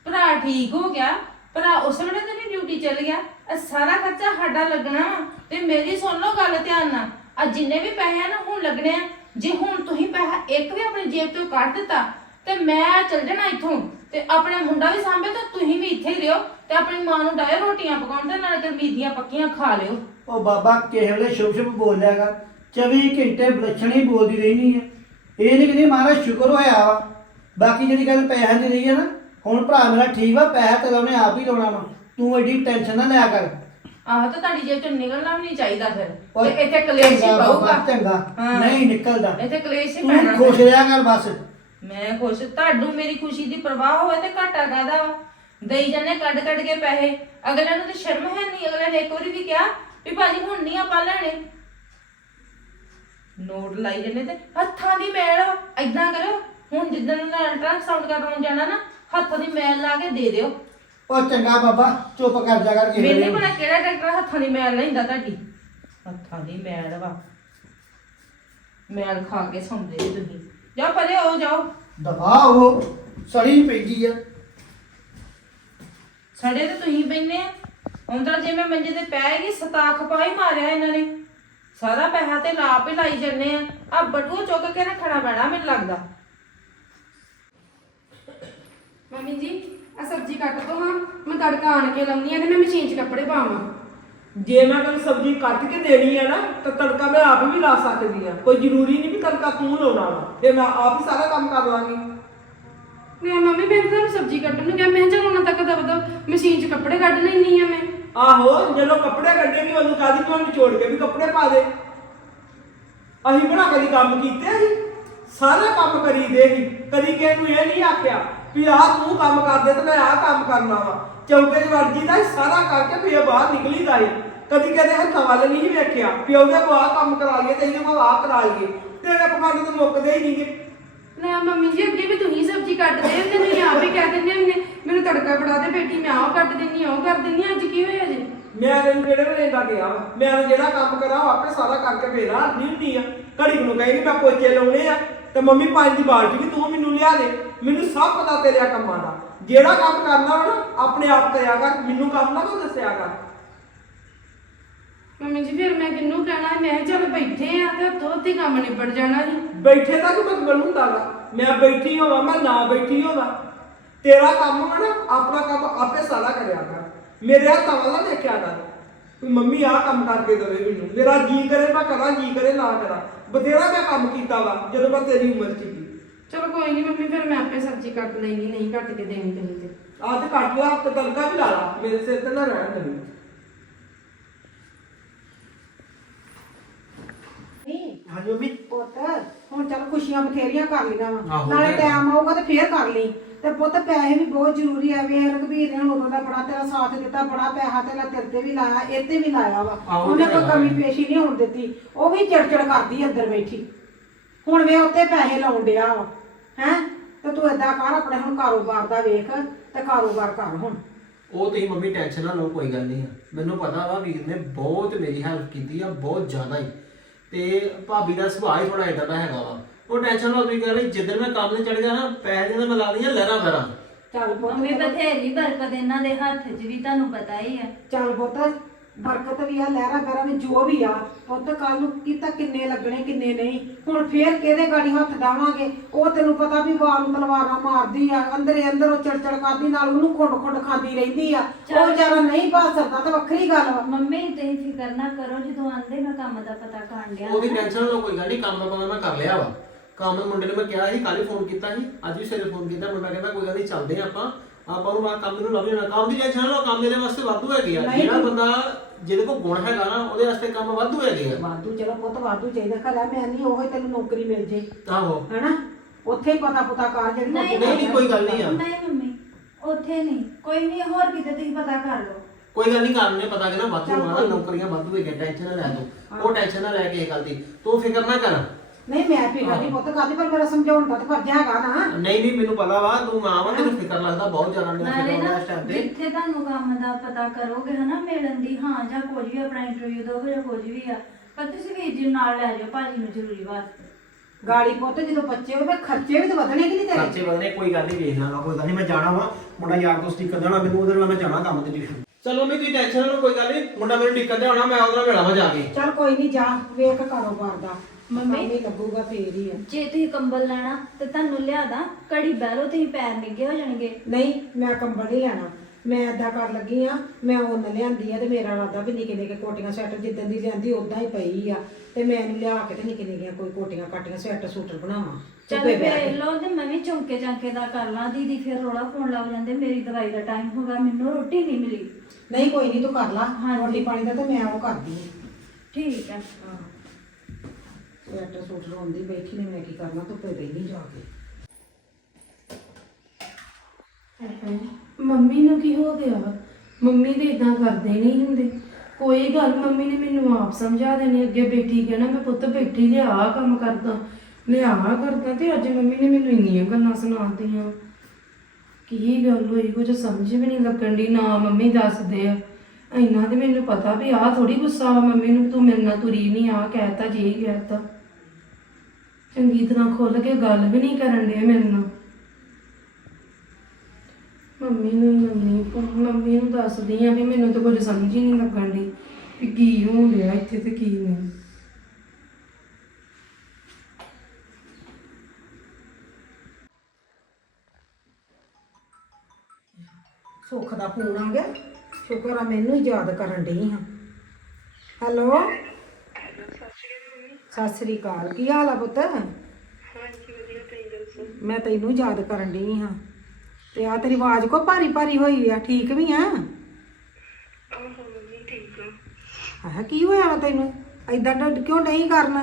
ਭਰਾ ਠੀਕ ਹੋ ਗਿਆ ਭਰਾ ਉਸ ਵੇਲੇ ਤੇ ਨਹੀਂ ਡਿਊਟੀ ਚੱਲ ਗਿਆ ਇਹ ਸਾਰਾ ਖਰਚਾ ਸਾਡਾ ਲੱਗਣਾ ਵਾ। ਤੇ ਮੇਰੀ ਸੁਣ ਲਓ ਗੱਲ ਧਿਆਨ ਨਾਲ ਆ ਜਿੰਨੇ ਵੀ ਪੈਸੇ ਆ ਨਾ ਹੁਣ ਲੱਗਣੇ ਆ ਜੇ ਹੁਣ ਤੁਸੀਂ ਪੈਸਾ ਇੱਕ ਵੀ ਆਪਣੀ ਜੇਬ ਚੋਂ ਕੱਢ ਦਿੱਤਾ ਤੇ ਮੈਂ ਚੱਲ ਜਾਣਾ ਇੱਥੋਂ ਤੇ ਆਪਣਾ ਮੁੰਡਾ ਵੀ ਸਾਂਭੇ ਤੇ ਤੁਸੀਂ ਵੀ ਇੱਥੇ ਹੀ ਰਹੋ ਤੇ ਆਪਣੀ ਮਾਂ ਨੂੰ ਡਾਇ ਰੋਟੀਆਂ ਪਕਾਉਣ ਤੇ ਨਾਲੇ ਗਰਮੀਆਂ ਪੱਕੀਆਂ ਖਾ ਲਿਓ ਉਹ ਬਾਬਾ ਕਿਸੇ ਵੇਲੇ ਸ਼ੁਭ ਸ਼ੁਭ ਬੋਲ ਲਿਆ ਕਰ 24 ਘੰਟੇ ਬਲਛਣੀ ਬੋਲਦੀ ਰਹਿਣੀ ਹੈ ਇਹ ਨਹੀਂ ਕਹਿੰਦੀ ਮਹਾਰਾਜ ਸ਼ੁਕਰ ਹੋਇਆ ਵਾ। ਬਾਕੀ ਜਿਹੜੀ ਗੱਲ ਪੈਸਿਆਂ ਦੀ ਰਹੀ ਹੈ ਨਾ ਹੁਣ ਭਰਾ ਮੇਰਾ ਠੀਕ ਵਾ ਪੈਸਾ ਤੇ ਉਹਨੇ ਆਪ ਹੀ ਲਾਉਣਾ ਵਾ। ਤੂੰ ਐਡੀ ਟੈਨਸ਼ਨ ਨਾ ਲਿਆ ਕਰ। ਆਹ ਤਾਂ ਤੁਹਾਡੀ ਜੇਬ ਚੋਂ ਨਿਕਲਣਾ ਵੀ ਨਹੀਂ ਚਾਹੀਦਾ ਫਿਰ। ਓਏ, ਤੇ ਇੱਥੇ ਕਲੇਸ਼ ਹੀ ਚੰਗਾ ਬਾਬਾ, ਪਊਗਾ। ਚੰਗਾ। ਹਾਂ। ਨਹੀਂ ਨਿਕਲਦਾ। ਇੱਥੇ ਕਲੇਸ਼ ਹੀ ਪੈਣਾ ਤੂੰ ਖੁਸ਼ ਰਿਹਾ ਕਰ ਬਸ। ਮੈਂ ਖੁਸ਼ ਤੁਹਾਨੂੰ ਮੇਰੀ ਖੁਸ਼ੀ ਦੀ ਪਰਵਾਹ ਹੋਵੇ ਤੇ ਘਾਟਾ ਕਾਦਾ ਵਾ? ਦੇਈ ਜਾਂਦੇ ਕੱਢ ਕੱਢ ਕੇ ਪੈਸੇ। ਅਗਲਿਆਂ ਨੂੰ ਤੇ ਸ਼ਰਮ ਹੈ ਨਹੀਂ ਅਗਲਿਆਂ ਨੇ ਇੱਕ ਵਾਰੀ ਵੀ ਕਿਹਾ ਵੀ ਭਾਜੀ ਹੁਣ ਨਹੀਂ ਆਪਾਂ ਲੈਣੇ। ਨੋਟ ਲਾਈ ਜਾਂਦੇ ਤੇ ਹੱਥਾਂ ਦੀ ਮੈਲ ਐਦਾਂ ਕਰੋ। ਹੁਣ ਜਿੱਦਣ ਦਾ ਅਲਟਰਾਸਾਊਂਡ ਕਰਵਾਉਣ ਜਾਣਾ ਨਾ ਹੱਥਾਂ ਦੀ ਮੈਲ ਲਾ ਕੇ ਦੇ ਦਿਓ। ਉਹ ਚੰਗਾ ਬਾਬਾ ਚੁੱਪ ਕਰ ਜਾ ਕਰ ਕਿਸੇ ਮੈਨੂੰ ਵੇਲੇ। ਪਤਾ ਕਿਹੜਾ ਡਾਕਟਰ ਹੱਥਾਂ ਦੀ ਮੈਲ ਲੈਂਦਾ ਤੁਹਾਡੀ। ਹੱਥਾਂ ਦੀ ਮੈਲ ਵਾ। ਮੈਲ ਖਾ ਕੇ ਸੌਂਦੇ ਜੀ ਤੁਸੀਂ। ਜਾਓ ਪਰੇ ਹੋ ਜਾਓ। ਦਫਾ ਉਹ ਸੜੀ ਪੈਂਦੀ ਆ। ਸਾਡੇ ਤੇ ਤੁਸੀਂ ਬੈਨੇ ਹੁਣ ਤਾਂ ਜੇ ਮੈਂ ਮੰਜੇ ਤੇ ਪੈ ਗਈ ਸਤਾਖ ਪਾਈ ਮਾਰਿਆ ਇਹਨਾਂ ਨੇ। ਸਾਰਾ ਪੈਸਾ ਤੇ ਲਾਪ ਹੀ ਲਾਈ ਜੰਨੇ ਆ। ਆ ਬਟੂਆ ਚੁੱਕ ਕੇ ਰੱਖਣਾ ਪੈਣਾ ਮੈਨੂੰ ਲੱਗਦਾ। ਮੰਮੀ ਜੀ ਆ ਸਬਜ਼ੀ ਕੱਟ ਦੋ ਹਾਂ। ਮੈਂ ਤੜਕਾ ਆਣ ਕੇ ਲਾਉਣੀ ਆ ਤੇ ਮੈਂ ਮਸ਼ੀਨ 'ਚ ਕੱਪੜੇ ਪਾਵਾਂ। ਜੇ ਮੈਂ ਤੈਨੂੰ ਸਬਜ਼ੀ ਕੱਟ ਕੇ ਦੇਣੀ ਹੈ ਨਾ ਤਾਂ ਤੜਕਾ ਮੈਂ ਆਪ ਵੀ ਲਾ ਸਕਦੀ ਆ। ਕੋਈ ਜ਼ਰੂਰੀ ਨਹੀਂ ਵੀ ਤੜਕਾ ਤੂੰ ਲਾਉਣਾ ਵਾ। ਤੇ ਮੈਂ ਆਪ ਹੀ ਸਾਰਾ ਕੰਮ ਕਰ ਲਾਂਗੀ। ਮੈਂ ਮੰਮੀ ਮੈਂ ਤਾਂ ਸਬਜ਼ੀ ਕੱਟਣ ਨੂੰ ਕਿਹਾ। ਮੈਂ ਚਲ ਉਹਨਾਂ ਤੱਕ ਦਬ ਦਬ ਮਸ਼ੀਨ 'ਚ ਕੱਪੜੇ ਕੱਢ ਲੈਣੀ ਆ ਮੈਂ। ਆਹੋ, ਜਦੋਂ ਕੱਪੜੇ ਕੱਢੇਗੀ ਉਹਨੂੰ ਕਾਦੀ ਤੂੰ ਨਿਚੋੜ ਕੇ ਵੀ ਕੱਪੜੇ ਪਾ ਦੇ। ਅਸੀਂ ਬਣਾ ਕਦੀ ਕੰਮ ਕੀਤੇ ਅਸੀਂ ਸਾਰਾ ਕੰਮ ਕਰੀ ਦੇਗੀ ਕਦੀ ਕਿਸੇ ਨੂੰ ਇਹ ਨਹੀਂ ਆਖਿਆ ਵੀ ਆਹ ਤੂੰ ਕੰਮ ਕਰਦੇ ਤੇ ਮੈਂ ਆਹ ਕੰਮ ਕਰਨਾ ਵਾ। ਚੌਂਕੇ 'ਚ ਵਰਜੀ ਦਾ ਸਾਰਾ ਕਰਕੇ ਵੀ ਇਹ ਬਾਹਰ ਨਿਕਲੀ ਦਾ ਏ ਕਦੀ ਕਦੇ ਹੱਥਾਂ ਵੱਲ ਨਹੀਂ ਵੇਖਿਆ ਵੀ ਉਹਦੇ ਕੋਲ ਆਹ ਕੰਮ ਕਰਾ ਲਈਏ ਤੇ ਇਹਦੇ ਕੋਲ ਆਹ ਕਰਾ ਲਈਏ। ਤੇਰੇ ਪਖੰਡ ਤਾਂ ਮੁੱਕਦੇ ਹੀ ਨਹੀਂਗੇ ਲੈ ਮੰਮੀ ਜੀ, ਅੱਗੇ ਵੀ ਤੁਸੀਂ ਸਬਜ਼ੀ ਕੱਟਦੇ ਹੁੰਦੇ ਤੁਸੀਂ ਆਪ ਹੀ ਕਹਿ ਦਿੰਦੇ ਹੁੰਦੇ। ਮੈਨੂੰ ਤੜਕਾ ਫੜਾ ਦੇ ਬੇਟੀ, ਮੈਂ ਆਹ ਕੱਟ ਦਿੰਨੀ ਆ ਕਰ ਦਿੰਨੀ ਅੱਜ ਕੀ ਹੋਇਆ ਜੀ? ਮੈਂ ਤੈਨੂੰ ਕਿਹੜੇ ਵੇਲੇ ਦਾ ਗਿਆ ਵਾ? ਮੈਂ ਤਾਂ ਜਿਹੜਾ ਕੰਮ ਕਰਾਂ, ਉਹ ਆਪੇ ਸਾਰਾ ਕਰਕੇ ਫੇਰ ਹੱਥਦੀ ਹੁੰਦੀ ਆ। ਘੜੀ ਨੂੰ ਕਹੇਗੀ ਮੈਂ ਪੋਚੇ ਲਾਉਣੇ ਆ, ਤੇ ਮੰਮੀ ਪੰਜ ਦੀ ਬਾਲਟੀ ਵੀ ਤੂੰ ਮੈਨੂੰ ਲਿਆ ਦੇ। ਮੈਨੂੰ ਸਭ ਪਤਾ ਤੇਰੇ ਕੰਮਾਂ ਦਾ। ਜਿਹੜਾ ਕੰਮ ਕਰਨਾ ਵਾ ਆਪਣੇ ਆਪ ਕਰਿਆ ਕਰ, ਮੈਨੂੰ ਕੰਮ ਨਾ ਕੋਈ ਦੱਸਿਆ ਕਰ। ਮੰਮੀ ਜੀ ਫਿਰ ਮੈਂ ਕਿਹਨੂੰ ਕਹਿਣਾ? ਮੈਂ ਕਿਹਾ ਚੱਲ ਬੈਠੇ ਆ ਤੇ ਹੱਥੋਂ ਹੱਥੀ ਕੰਮ ਨਿਬੜ ਜਾਣਾ ਜੀ। ਬੈਠੇ ਦਾ ਕੀ ਮਤਲਬ ਹੁੰਦਾ ਵਾ। ਮੈਂ ਬੈਠੀ ਹੋਵਾਂ ਮੈਂ ਨਾ ਬੈਠੀ ਹੋਵਾਂ। ਤੇਰਾ ਕੰਮ ਵਾ ਨਾ ਆਪਣਾ ਕੰਮ ਆਪੇ ਸਾਰਾ ਕਰਿਆ ਕਰ। ਮੇਰੇ ਹੱਥਾਂ ਵੱਲ ਦੇਖਿਆ ਕਰ। ਵੀ ਮੰਮੀ ਆਹ ਕੰਮ ਕਰਕੇ ਦੇਵੇ ਮੈਨੂੰ। ਮੇਰਾ ਜੀ ਕਰੇ ਮੈਂ ਕਰਾਂ ਜੀ ਕਰੇ ਨਾ ਕਰਾਂ। ਬਥੇਰਾ ਮੈਂ ਕੰਮ ਕੀਤਾ ਵਾ ਜਦੋਂ ਮੈਂ ਤੇਰੀ ਉਮਰ ਚ ਸੀ। ਚਲੋ ਕੋਈ ਨਹੀਂ ਮੰਮੀ ਫਿਰ ਮੈਂ ਆਪੇ ਸਬਜ਼ੀ ਕੱਟ ਲੈਣੀ ਨਹੀਂ ਕੱਟ ਕੇ ਦੇਣੀ ਤੁਸੀਂ ਤੇ। ਆਹ ਤੇ ਕੱਟ ਲਾ ਤੇ ਤੜਕਾ ਵੀ ਲਾ ਲਾ। ਮੇਰੇ ਸਿਰ ਤੇ ਨਾ ਰਹਿਣ ਦੇ। ਹਾਂਜੀ ਮੰਮੀ। ਪੁੱਤ ਹੁਣ ਚੱਲ ਖੁਸ਼ੀਆਂ ਬਥੇਰੀਆਂ ਕਰ ਲਈਆਂ ਵਾ। ਆਹੋ, ਨਾਲੇ ਤੇ- ਟਾਈਮ ਆਊਗਾ ਤੇ ਫੇਰ ਕਰ ਲਈ। ਤੇ ਪੁੱਤ ਪੈਸੇ ਵੀ ਬਹੁਤ ਜ਼ਰੂਰੀ ਆ ਵੇ ਰਘਬੀਰ ਨੇ ਹੁਣ ਉਦੋਂ ਦਾ ਬੜਾ ਤੇਰਾ ਸਾਥ ਦਿੱਤਾ ਬੜਾ ਪੈਸਾ ਤੇਰਾ ਤੇਰੇ ਤੇ ਵੀ ਲਾਇਆ ਇਹ ਤੇ ਵੀ ਲਾਇਆ ਵਾ। ਆਹੋ, ਉਹਨੇ ਤੇ ਕੋਈ ਹੈਗਾ ਕਮੀ ਹੈ। ਪੇਸ਼ੀ ਨਹੀਂ ਹੋਣ ਦਿੱਤੀ। ਉਹ ਵੀ ਚਿੜਚਿੜ ਕਰਦੀ ਅੰਦਰ ਬੈਠੀ। ਹੁਣ ਵੇ ਉੱਤੇ ਪੈਸੇ ਲਾਉਣ ਡਿਆ ਵਾ। ਹੈ? ਤੇ ਤੂੰ ਏਦਾਂ ਕਰ ਆਪਣੇ ਹੁਣ ਕਾਰੋਬਾਰ ਦਾ ਵੇਖ ਤੇ ਕਾਰੋਬਾਰ ਕਰ ਹੁਣ। ਉਹ ਤੁਸੀਂ ਮੰਮੀ ਟੈਨਸ਼ਨ ਨਾ ਲਓ ਕੋਈ ਗੱਲ ਨਹੀਂ ਆ। ਮੈਨੂੰ ਪਤਾ ਵਾ ਵੀਰ ਨੇ ਬਹੁਤ ਮੇਰੀ ਹੈਲਪ ਕੀਤੀ ਆ ਬਹੁਤ ਜ਼ਿਆਦਾ ਹੀ। ਤੇ ਭਾਬੀ ਦਾ ਸੁਭਾਅ ਹੀ ਥੋੜਾ ਇਦਾਂ ਦਾ ਹੈਗਾ ਵਾ। ਉਹ ਟੈਨਸ਼ਨ ਨਾ ਤੁਸੀਂ ਗੱਲ ਜਿੱਦਣ ਮੈਂ ਕੰਮ ਤੇ ਚੜ ਗਿਆ ਨਾ ਪੈਸੇ ਦੇ ਮੈਂ ਲਾ ਲਈਆਂ ਲਹਿਰਾਂ ਬਹਿਰਾਂ। ਚੱਲ ਪੁੱਤ। ਮੰਮੀ ਬਥੇਰੀ ਬਰਕਤ ਇਹਨਾਂ ਦੇ ਹੱਥ 'ਚ ਵੀ ਤੁਹਾਨੂੰ ਪਤਾ ਹੀ ਹੈ ਚੱਲ ਪੁੱਤ ਬਰਕਤ ਵੀ ਆ ਲਹਿਰਾ ਬਹਿਰਾ ਵੀ ਜੋ ਵੀ ਆ ਪੁੱਤ ਕੱਲ ਨੂੰ ਕੀਤਾ ਕਿੰਨੇ ਲੱਗਣੇ ਕਿੰਨੇ ਨਹੀਂ। ਹੁਣ ਫੇਰ ਕਿਹਦੇ ਗਾੜੀ ਹੱਥ ਡਾਵਾਂਗੇ? ਉਹ ਤੈਨੂੰ ਪਤਾ ਵੀ ਵਾਲ ਨੂੰ ਤਲਵਾਰਾਂ ਮਾਰਦੀ ਆ ਅੰਦਰੇ ਅੰਦਰ ਉਹ ਚੜਚੜ ਕਰਦੀ ਨਾਲ ਉਹਨੂੰ ਖੁੰਡ ਖੁੰਡ ਖਾਂਦੀ ਰਹਿੰਦੀ ਆ। ਉਹ ਵਿਚਾਰਾ ਨਹੀਂ ਪਾ ਸਕਦਾ ਤੇ ਵੱਖਰੀ ਗੱਲ ਵਾ। ਮੰਮੀ ਤੁਸੀਂ ਫਿਕਰ ਨਾ ਕਰੋ ਜਦੋਂ ਆਂਦੇ ਮੈਂ ਕੰਮ ਦਾ ਪਤਾ ਕਰਨ ਡਿਆ ਉਹਦੀ ਟੈਨਸ਼ਨ ਨਾ ਲਓ ਕੋਈ ਗੱਲ ਨਹੀਂ ਕੰਮ ਦਾ ਪਤਾ ਮੈਂ ਕਰ ਲਿਆ ਵਾ। ਕੰਮ ਮੁੰਡੇ ਨੇ ਮੈਂ ਕਿਹਾ ਸੀ ਕੱਲ ਹੀ ਫੋਨ ਕੀਤਾ ਸੀ ਅੱਜ ਵੀ ਸਵੇਰੇ ਫੋਨ ਕੀਤਾ ਮੁੰਡਾ ਕਹਿੰਦਾ ਕੋਈ ਗੱਲ ਨਹੀਂ ਚੱਲਦੇ ਆਪਾਂ। ਆਪਾਂ ਨੂੰ ਆ ਕੰਮ ਨੂੰ ਲੱਭ ਜਾਣਾ ਕੰਮ ਦੀ ਟੈਨਸ਼ਨ ਨਾ ਲਓ ਕੰਮ ਇਹਦੇ ਵਾਸਤੇ ਵਾਧੂ ਹੈਗੀ ਆ। ਨਹੀਂ। ਜਿਹੜਾ ਬੰਦਾ ਜਿਹਦੇ ਕੋਲ ਗੁਣ ਹੈਗਾ ਨਾ ਉਹਦੇ ਵਾਸਤੇ ਕੰਮ ਵਾਧੂ ਹੈਗੇ ਆ। ਵਾਧੂ ਚਲੋ ਪੁੱਤ ਵਾਧੂ ਚਾਹੀਦਾ ਘਰ ਮੈਂ ਨਹੀਂ ਉਹ ਹੀ ਤੈਨੂੰ ਨੌਕਰੀ ਮਿਲ ਜੇ। ਆਹੋ। ਹੈਨਾ? ਉੱਥੇ ਹੀ ਪਤਾ ਪਤਾ ਕਰ ਜਿਹੜੀ ਨਹੀਂ, ਨਹੀਂ ਨਹੀਂ ਕੋਈ ਗੱਲ ਨਹੀਂ ਆ। ਨਹੀਂ ਮੰਮੀ ਉੱਥੇ ਨਹੀਂ। ਕੋਈ ਨਹੀਂ ਹੋਰ ਕਿਤੇ ਤੁਸੀਂ ਪਤਾ ਕਰ ਲਓ। ਕੋਈ ਗੱਲ ਨਹੀਂ ਕਰਨ ਨੇ ਪਤਾ ਕਿ ਨਾ ਵਾਧੂ ਆ। ਨੌਕਰੀਆਂ ਵਾਧੂ ਹੈਗੇ ਟੈਨਸ਼ਨ ਨਾ ਲੈ ਤੂੰ। ਉਹ ਟੈਨਸ਼ਨ ਨਾ ਲੈ ਕੇ ਇਹ ਗੱਲ ਦੀ। ਤੂੰ ਫਿਕਰ ਨਾ ਕਰ। ਨਹੀਂ ਮੈਂ ਫਿਕਰ ਨਹੀਂ ਪੁੱਤ ਕਰਦੀ ਪਰ ਮੇਰਾ ਸਮਝਾਉਣ ਦਾ ਤਾਂ ਫਰਜ਼ ਹੈਗਾ ਨਾ। ਨਹੀਂ ਨਹੀਂ ਮੈਨੂੰ ਪਤਾ ਵਾ ਤੂੰ ਮਾਂ ਵਾ ਤੈਨੂੰ ਫਿਕਰ ਲੱਗਦਾ ਬਹੁਤ ਜ਼ਿਆਦਾ ਮੈਨੂੰ ਨਾਲੇ ਫਿਕਰ ਨਾ ਹੁੰਦਾ ਇਸ ਟਾਈਮ ਤੇ। ਜਿੱਥੇ ਤੁਹਾਨੂੰ ਕੰਮ ਦਾ ਪਤਾ ਕਰੋਗੇ ਹਨਾ ਮਿਲਣ ਦੀ ਹਾਂ ਜਾਂ ਕੁਝ ਵੀ ਆਪਣਾ ਇੰਟਰਵਿਊ ਦੋਗੇ ਜਾਂ ਕੁਝ ਵੀ ਆ ਪਰ ਤੁਸੀਂ ਵੀਰ ਜੀ ਨੂੰ ਨਾਲ ਲੈ ਜਾਓ ਭਾਜੀ ਨੂੰ ਜ਼ਰੂਰੀ ਵਾਸਤੇ। ਗਾੜੀ ਪੁੱਤ ਜਦੋਂ ਬੱਚੇ ਹੋਵੇ ਖਰਚੇ ਵੀ ਤਾਂ ਵਧਣੇ ਕਿ ਨਹੀਂ ਤੇਰੇ? ਖਰਚੇ ਵਧਨੇ ਕੋਈ ਗੱਲ ਨਹੀਂ ਵੇਖ ਲਾਂਗਾ ਕੋਈ ਗੱਲ ਨਹੀਂ ਮੈਂ ਜਾਣਾ ਵਾ ਮੁੰਡਾ ਯਾਰ ਦੋਸਤ ਟਿਕਣ ਦੇਣਾ ਮੈਨੂੰ ਉਹਦੇ ਨਾਲ ਮੈਂ ਜਾਣਾ ਕੰਮ ਤੇ ਟਿਊਸ਼ਨ ਚਲੋ ਮੈਂ ਤੁਸੀਂ ਟੈਨਸ਼ਨ ਨਾ ਲਓ ਕੋਈ ਗੱਲ ਨਹੀਂ ਮੁੰਡਾ ਮੈਨੂੰ ਟਿਕਣ ਦੇ ਆਉਣਾ ਮੈਂ ਉਹਦੇ ਨਾਲ ਮਿਲਾਵਾਂ ਜਾ ਕੇ। ਚੱਲ ਕੋਈ ਨਹੀਂ ਜਾ ਵੇਖ ਕਾਰੋਬਾਰ ਦਾ। ਮੰਮੀ? ਹੀ ਲੱਗੂਗਾ ਫੇਰ ਹੀ ਆ। ਜੇ ਤੁਸੀਂ ਕੰਬਲ ਲੈਣਾ ਤੇ ਤੁਹਾਨੂੰ ਲਿਆਦਾ ਕੜੀ ਬਹਿ ਲਓ ਤੁਸੀਂ ਪੈਰ ਨਿੱਗੇ ਹੋ ਜਾਣਗੇ। ਨਹੀਂ ਮੈਂ ਕੰਬਲ ਨਹੀਂ ਲੈਣਾ। ਮੈਂ ਏਦਾਂ ਕਰ ਲੱਗੀ ਆ ਮੈਂ ਉਹਨ ਲਿਆਂਦੀ ਆ ਤੇ ਮੇਰਾ ਰਾਦਾ ਵੀ ਨਿੱਕੇ ਨਿੱਕੇ ਕੋਟੀਆਂ ਸਵੈਟਰ ਜਿੱਦਾਂ ਦੀ ਲਿਆਂਦੀ ਉਦਾਂ ਹੀ ਪਈ ਆ। ਤੇ ਮੈਂ ਇਹਨੂੰ ਲਿਆ ਕੇ ਤੇ ਨਿੱਕੇ ਨਿੱਕੀਆਂ ਕੋਈ ਕੋਟੀਆਂ ਕਾਟੀਆਂ ਸਵੈਟਰ ਸੂਟਰ ਬਣਾਵਾਂ ਚੱਲ ਧੁੱਪੇ ਬਹਿ ਵੇਖ ਕੇ। ਲਓ ਤੇ ਮੈਂ ਵੀ ਚੌਂਕੇ ਚਾਂਕੇ ਦਾ ਕਰ ਲਾਂ ਦੀਦੀ ਫਿਰ ਰੋਲਾ ਪਾਉਣ ਲੱਗ ਜਾਂਦੇ ਮੇਰੀ ਦਵਾਈ ਦਾ ਟਾਈਮ ਹੋ ਗਿਆ ਮੈਨੂੰ ਰੋਟੀ ਨਹੀਂ ਮਿਲੀ। ਨਹੀਂ ਕੋਈ ਨਹੀਂ ਤੂੰ ਕਰ ਲਾ ਹਾਂਜੀ। ਰੋਟੀ ਪਾਣੀ ਦਾ ਤੇ ਮੈਂ ਉਹ ਕਰਦੀ ਆ ਠੀਕ ਹੈ। ਸਵੈਟਰ ਸੂਟਰ ਹੁੰਦੀ ਬੈਠੀ ਨੇ, ਮੈਂ ਕੀ ਕਰਨਾ ਧੁੱਪੇ ਬੈਠੀ ਜਾ ਕੇ। ਮੰਮੀ ਨੂੰ ਕੀ ਹੋ ਗਿਆ ਵਾ? ਮੰਮੀ ਤੇ ਇਦਾਂ ਕਰਦੇ ਨਹੀਂ ਹੁੰਦੇ। ਕੋਈ ਗੱਲ, ਮੰਮੀ ਨੇ ਮੈਨੂੰ ਆਪ ਸਮਝਾ ਦੇਣੀ, ਅੱਗੇ ਬੈਠੀ ਕਹਿਣਾ, ਮੈਂ ਪੁੱਤ ਬੈਠੀ ਲਿਆ, ਆਹ ਕੰਮ ਕਰਦਾ, ਲਿਆ, ਆਹ ਕਰਦਾ। ਤੇ ਅੱਜ ਮੰਮੀ ਨੇ ਮੈਨੂੰ ਇੰਨੀਆਂ ਗੱਲਾਂ ਸੁਣਾਤੀਆਂ। ਕੀ ਗੱਲ ਹੋਈ? ਕੁਝ ਸਮਝ ਵੀ ਨਹੀਂ ਲੱਗਣ ਦੀ ਨਾ ਮੰਮੀ ਦੱਸਦੇ ਆ। ਇੰਨਾ ਤੇ ਮੈਨੂੰ ਪਤਾ ਵੀ ਆਹ ਥੋੜੀ ਗੁੱਸਾ ਵਾ ਮੰਮੀ ਨੂੰ, ਤੂੰ ਮੇਰੇ ਨਾਲ ਤੁਰੀ ਨਹੀਂ ਆ ਕਹਿਤਾ, ਜੀ ਕਹਿਤਾ। ਚੰਗੀ ਤਰ੍ਹਾਂ ਖੁੱਲ ਕੇ ਗੱਲ ਵੀ ਨਹੀਂ ਕਰਨ ਦੇ ਮੇਰੇ ਨਾਲ। ਮੰਮੀ ਨੂੰ ਹੀ ਮੰਮੀ ਮੰਮੀ ਨੂੰ ਦੱਸਦੀ ਆ ਵੀ ਮੈਨੂੰ ਤਾਂ ਕੁਝ ਸਮਝ ਹੀ ਨਹੀਂ ਲੱਗਣ ਦੀ ਵੀ ਕੀ ਹੋ ਰਿਹਾ ਇੱਥੇ ਤੇ ਕੀ ਨਹੀਂ। ਸੁੱਖ ਦਾ ਫੋਨ ਆ ਗਿਆ। ਸ਼ੁਕਰ ਆ, ਮੈਨੂੰ ਹੀ ਯਾਦ ਕਰਨ ਡਈ ਹਾਂ ਹੈਲੋ? ਸਤਿ ਸ੍ਰੀ ਅਕਾਲ। ਕੀ ਹਾਲ ਆ ਪੁੱਤ? ਮੈਂ ਤੈਨੂੰ ਯਾਦ ਕਰਨ ਡਈ ਹਾਂ। ਤੇ ਆ ਤੇਰੀ ਆਵਾਜ਼ ਕੋ ਭਾਰੀ ਭਾਰੀ ਹੋਈ ਆ ਠੀਕ ਵੀ ਆ? ਆਹ ਕੀ ਹੋਇਆ ਵਾ ਤੈਨੂੰ? ਐਦਾਂ ਡੱਡ ਕਿਉਂ ਨਹੀਂ ਕਰਨਾ?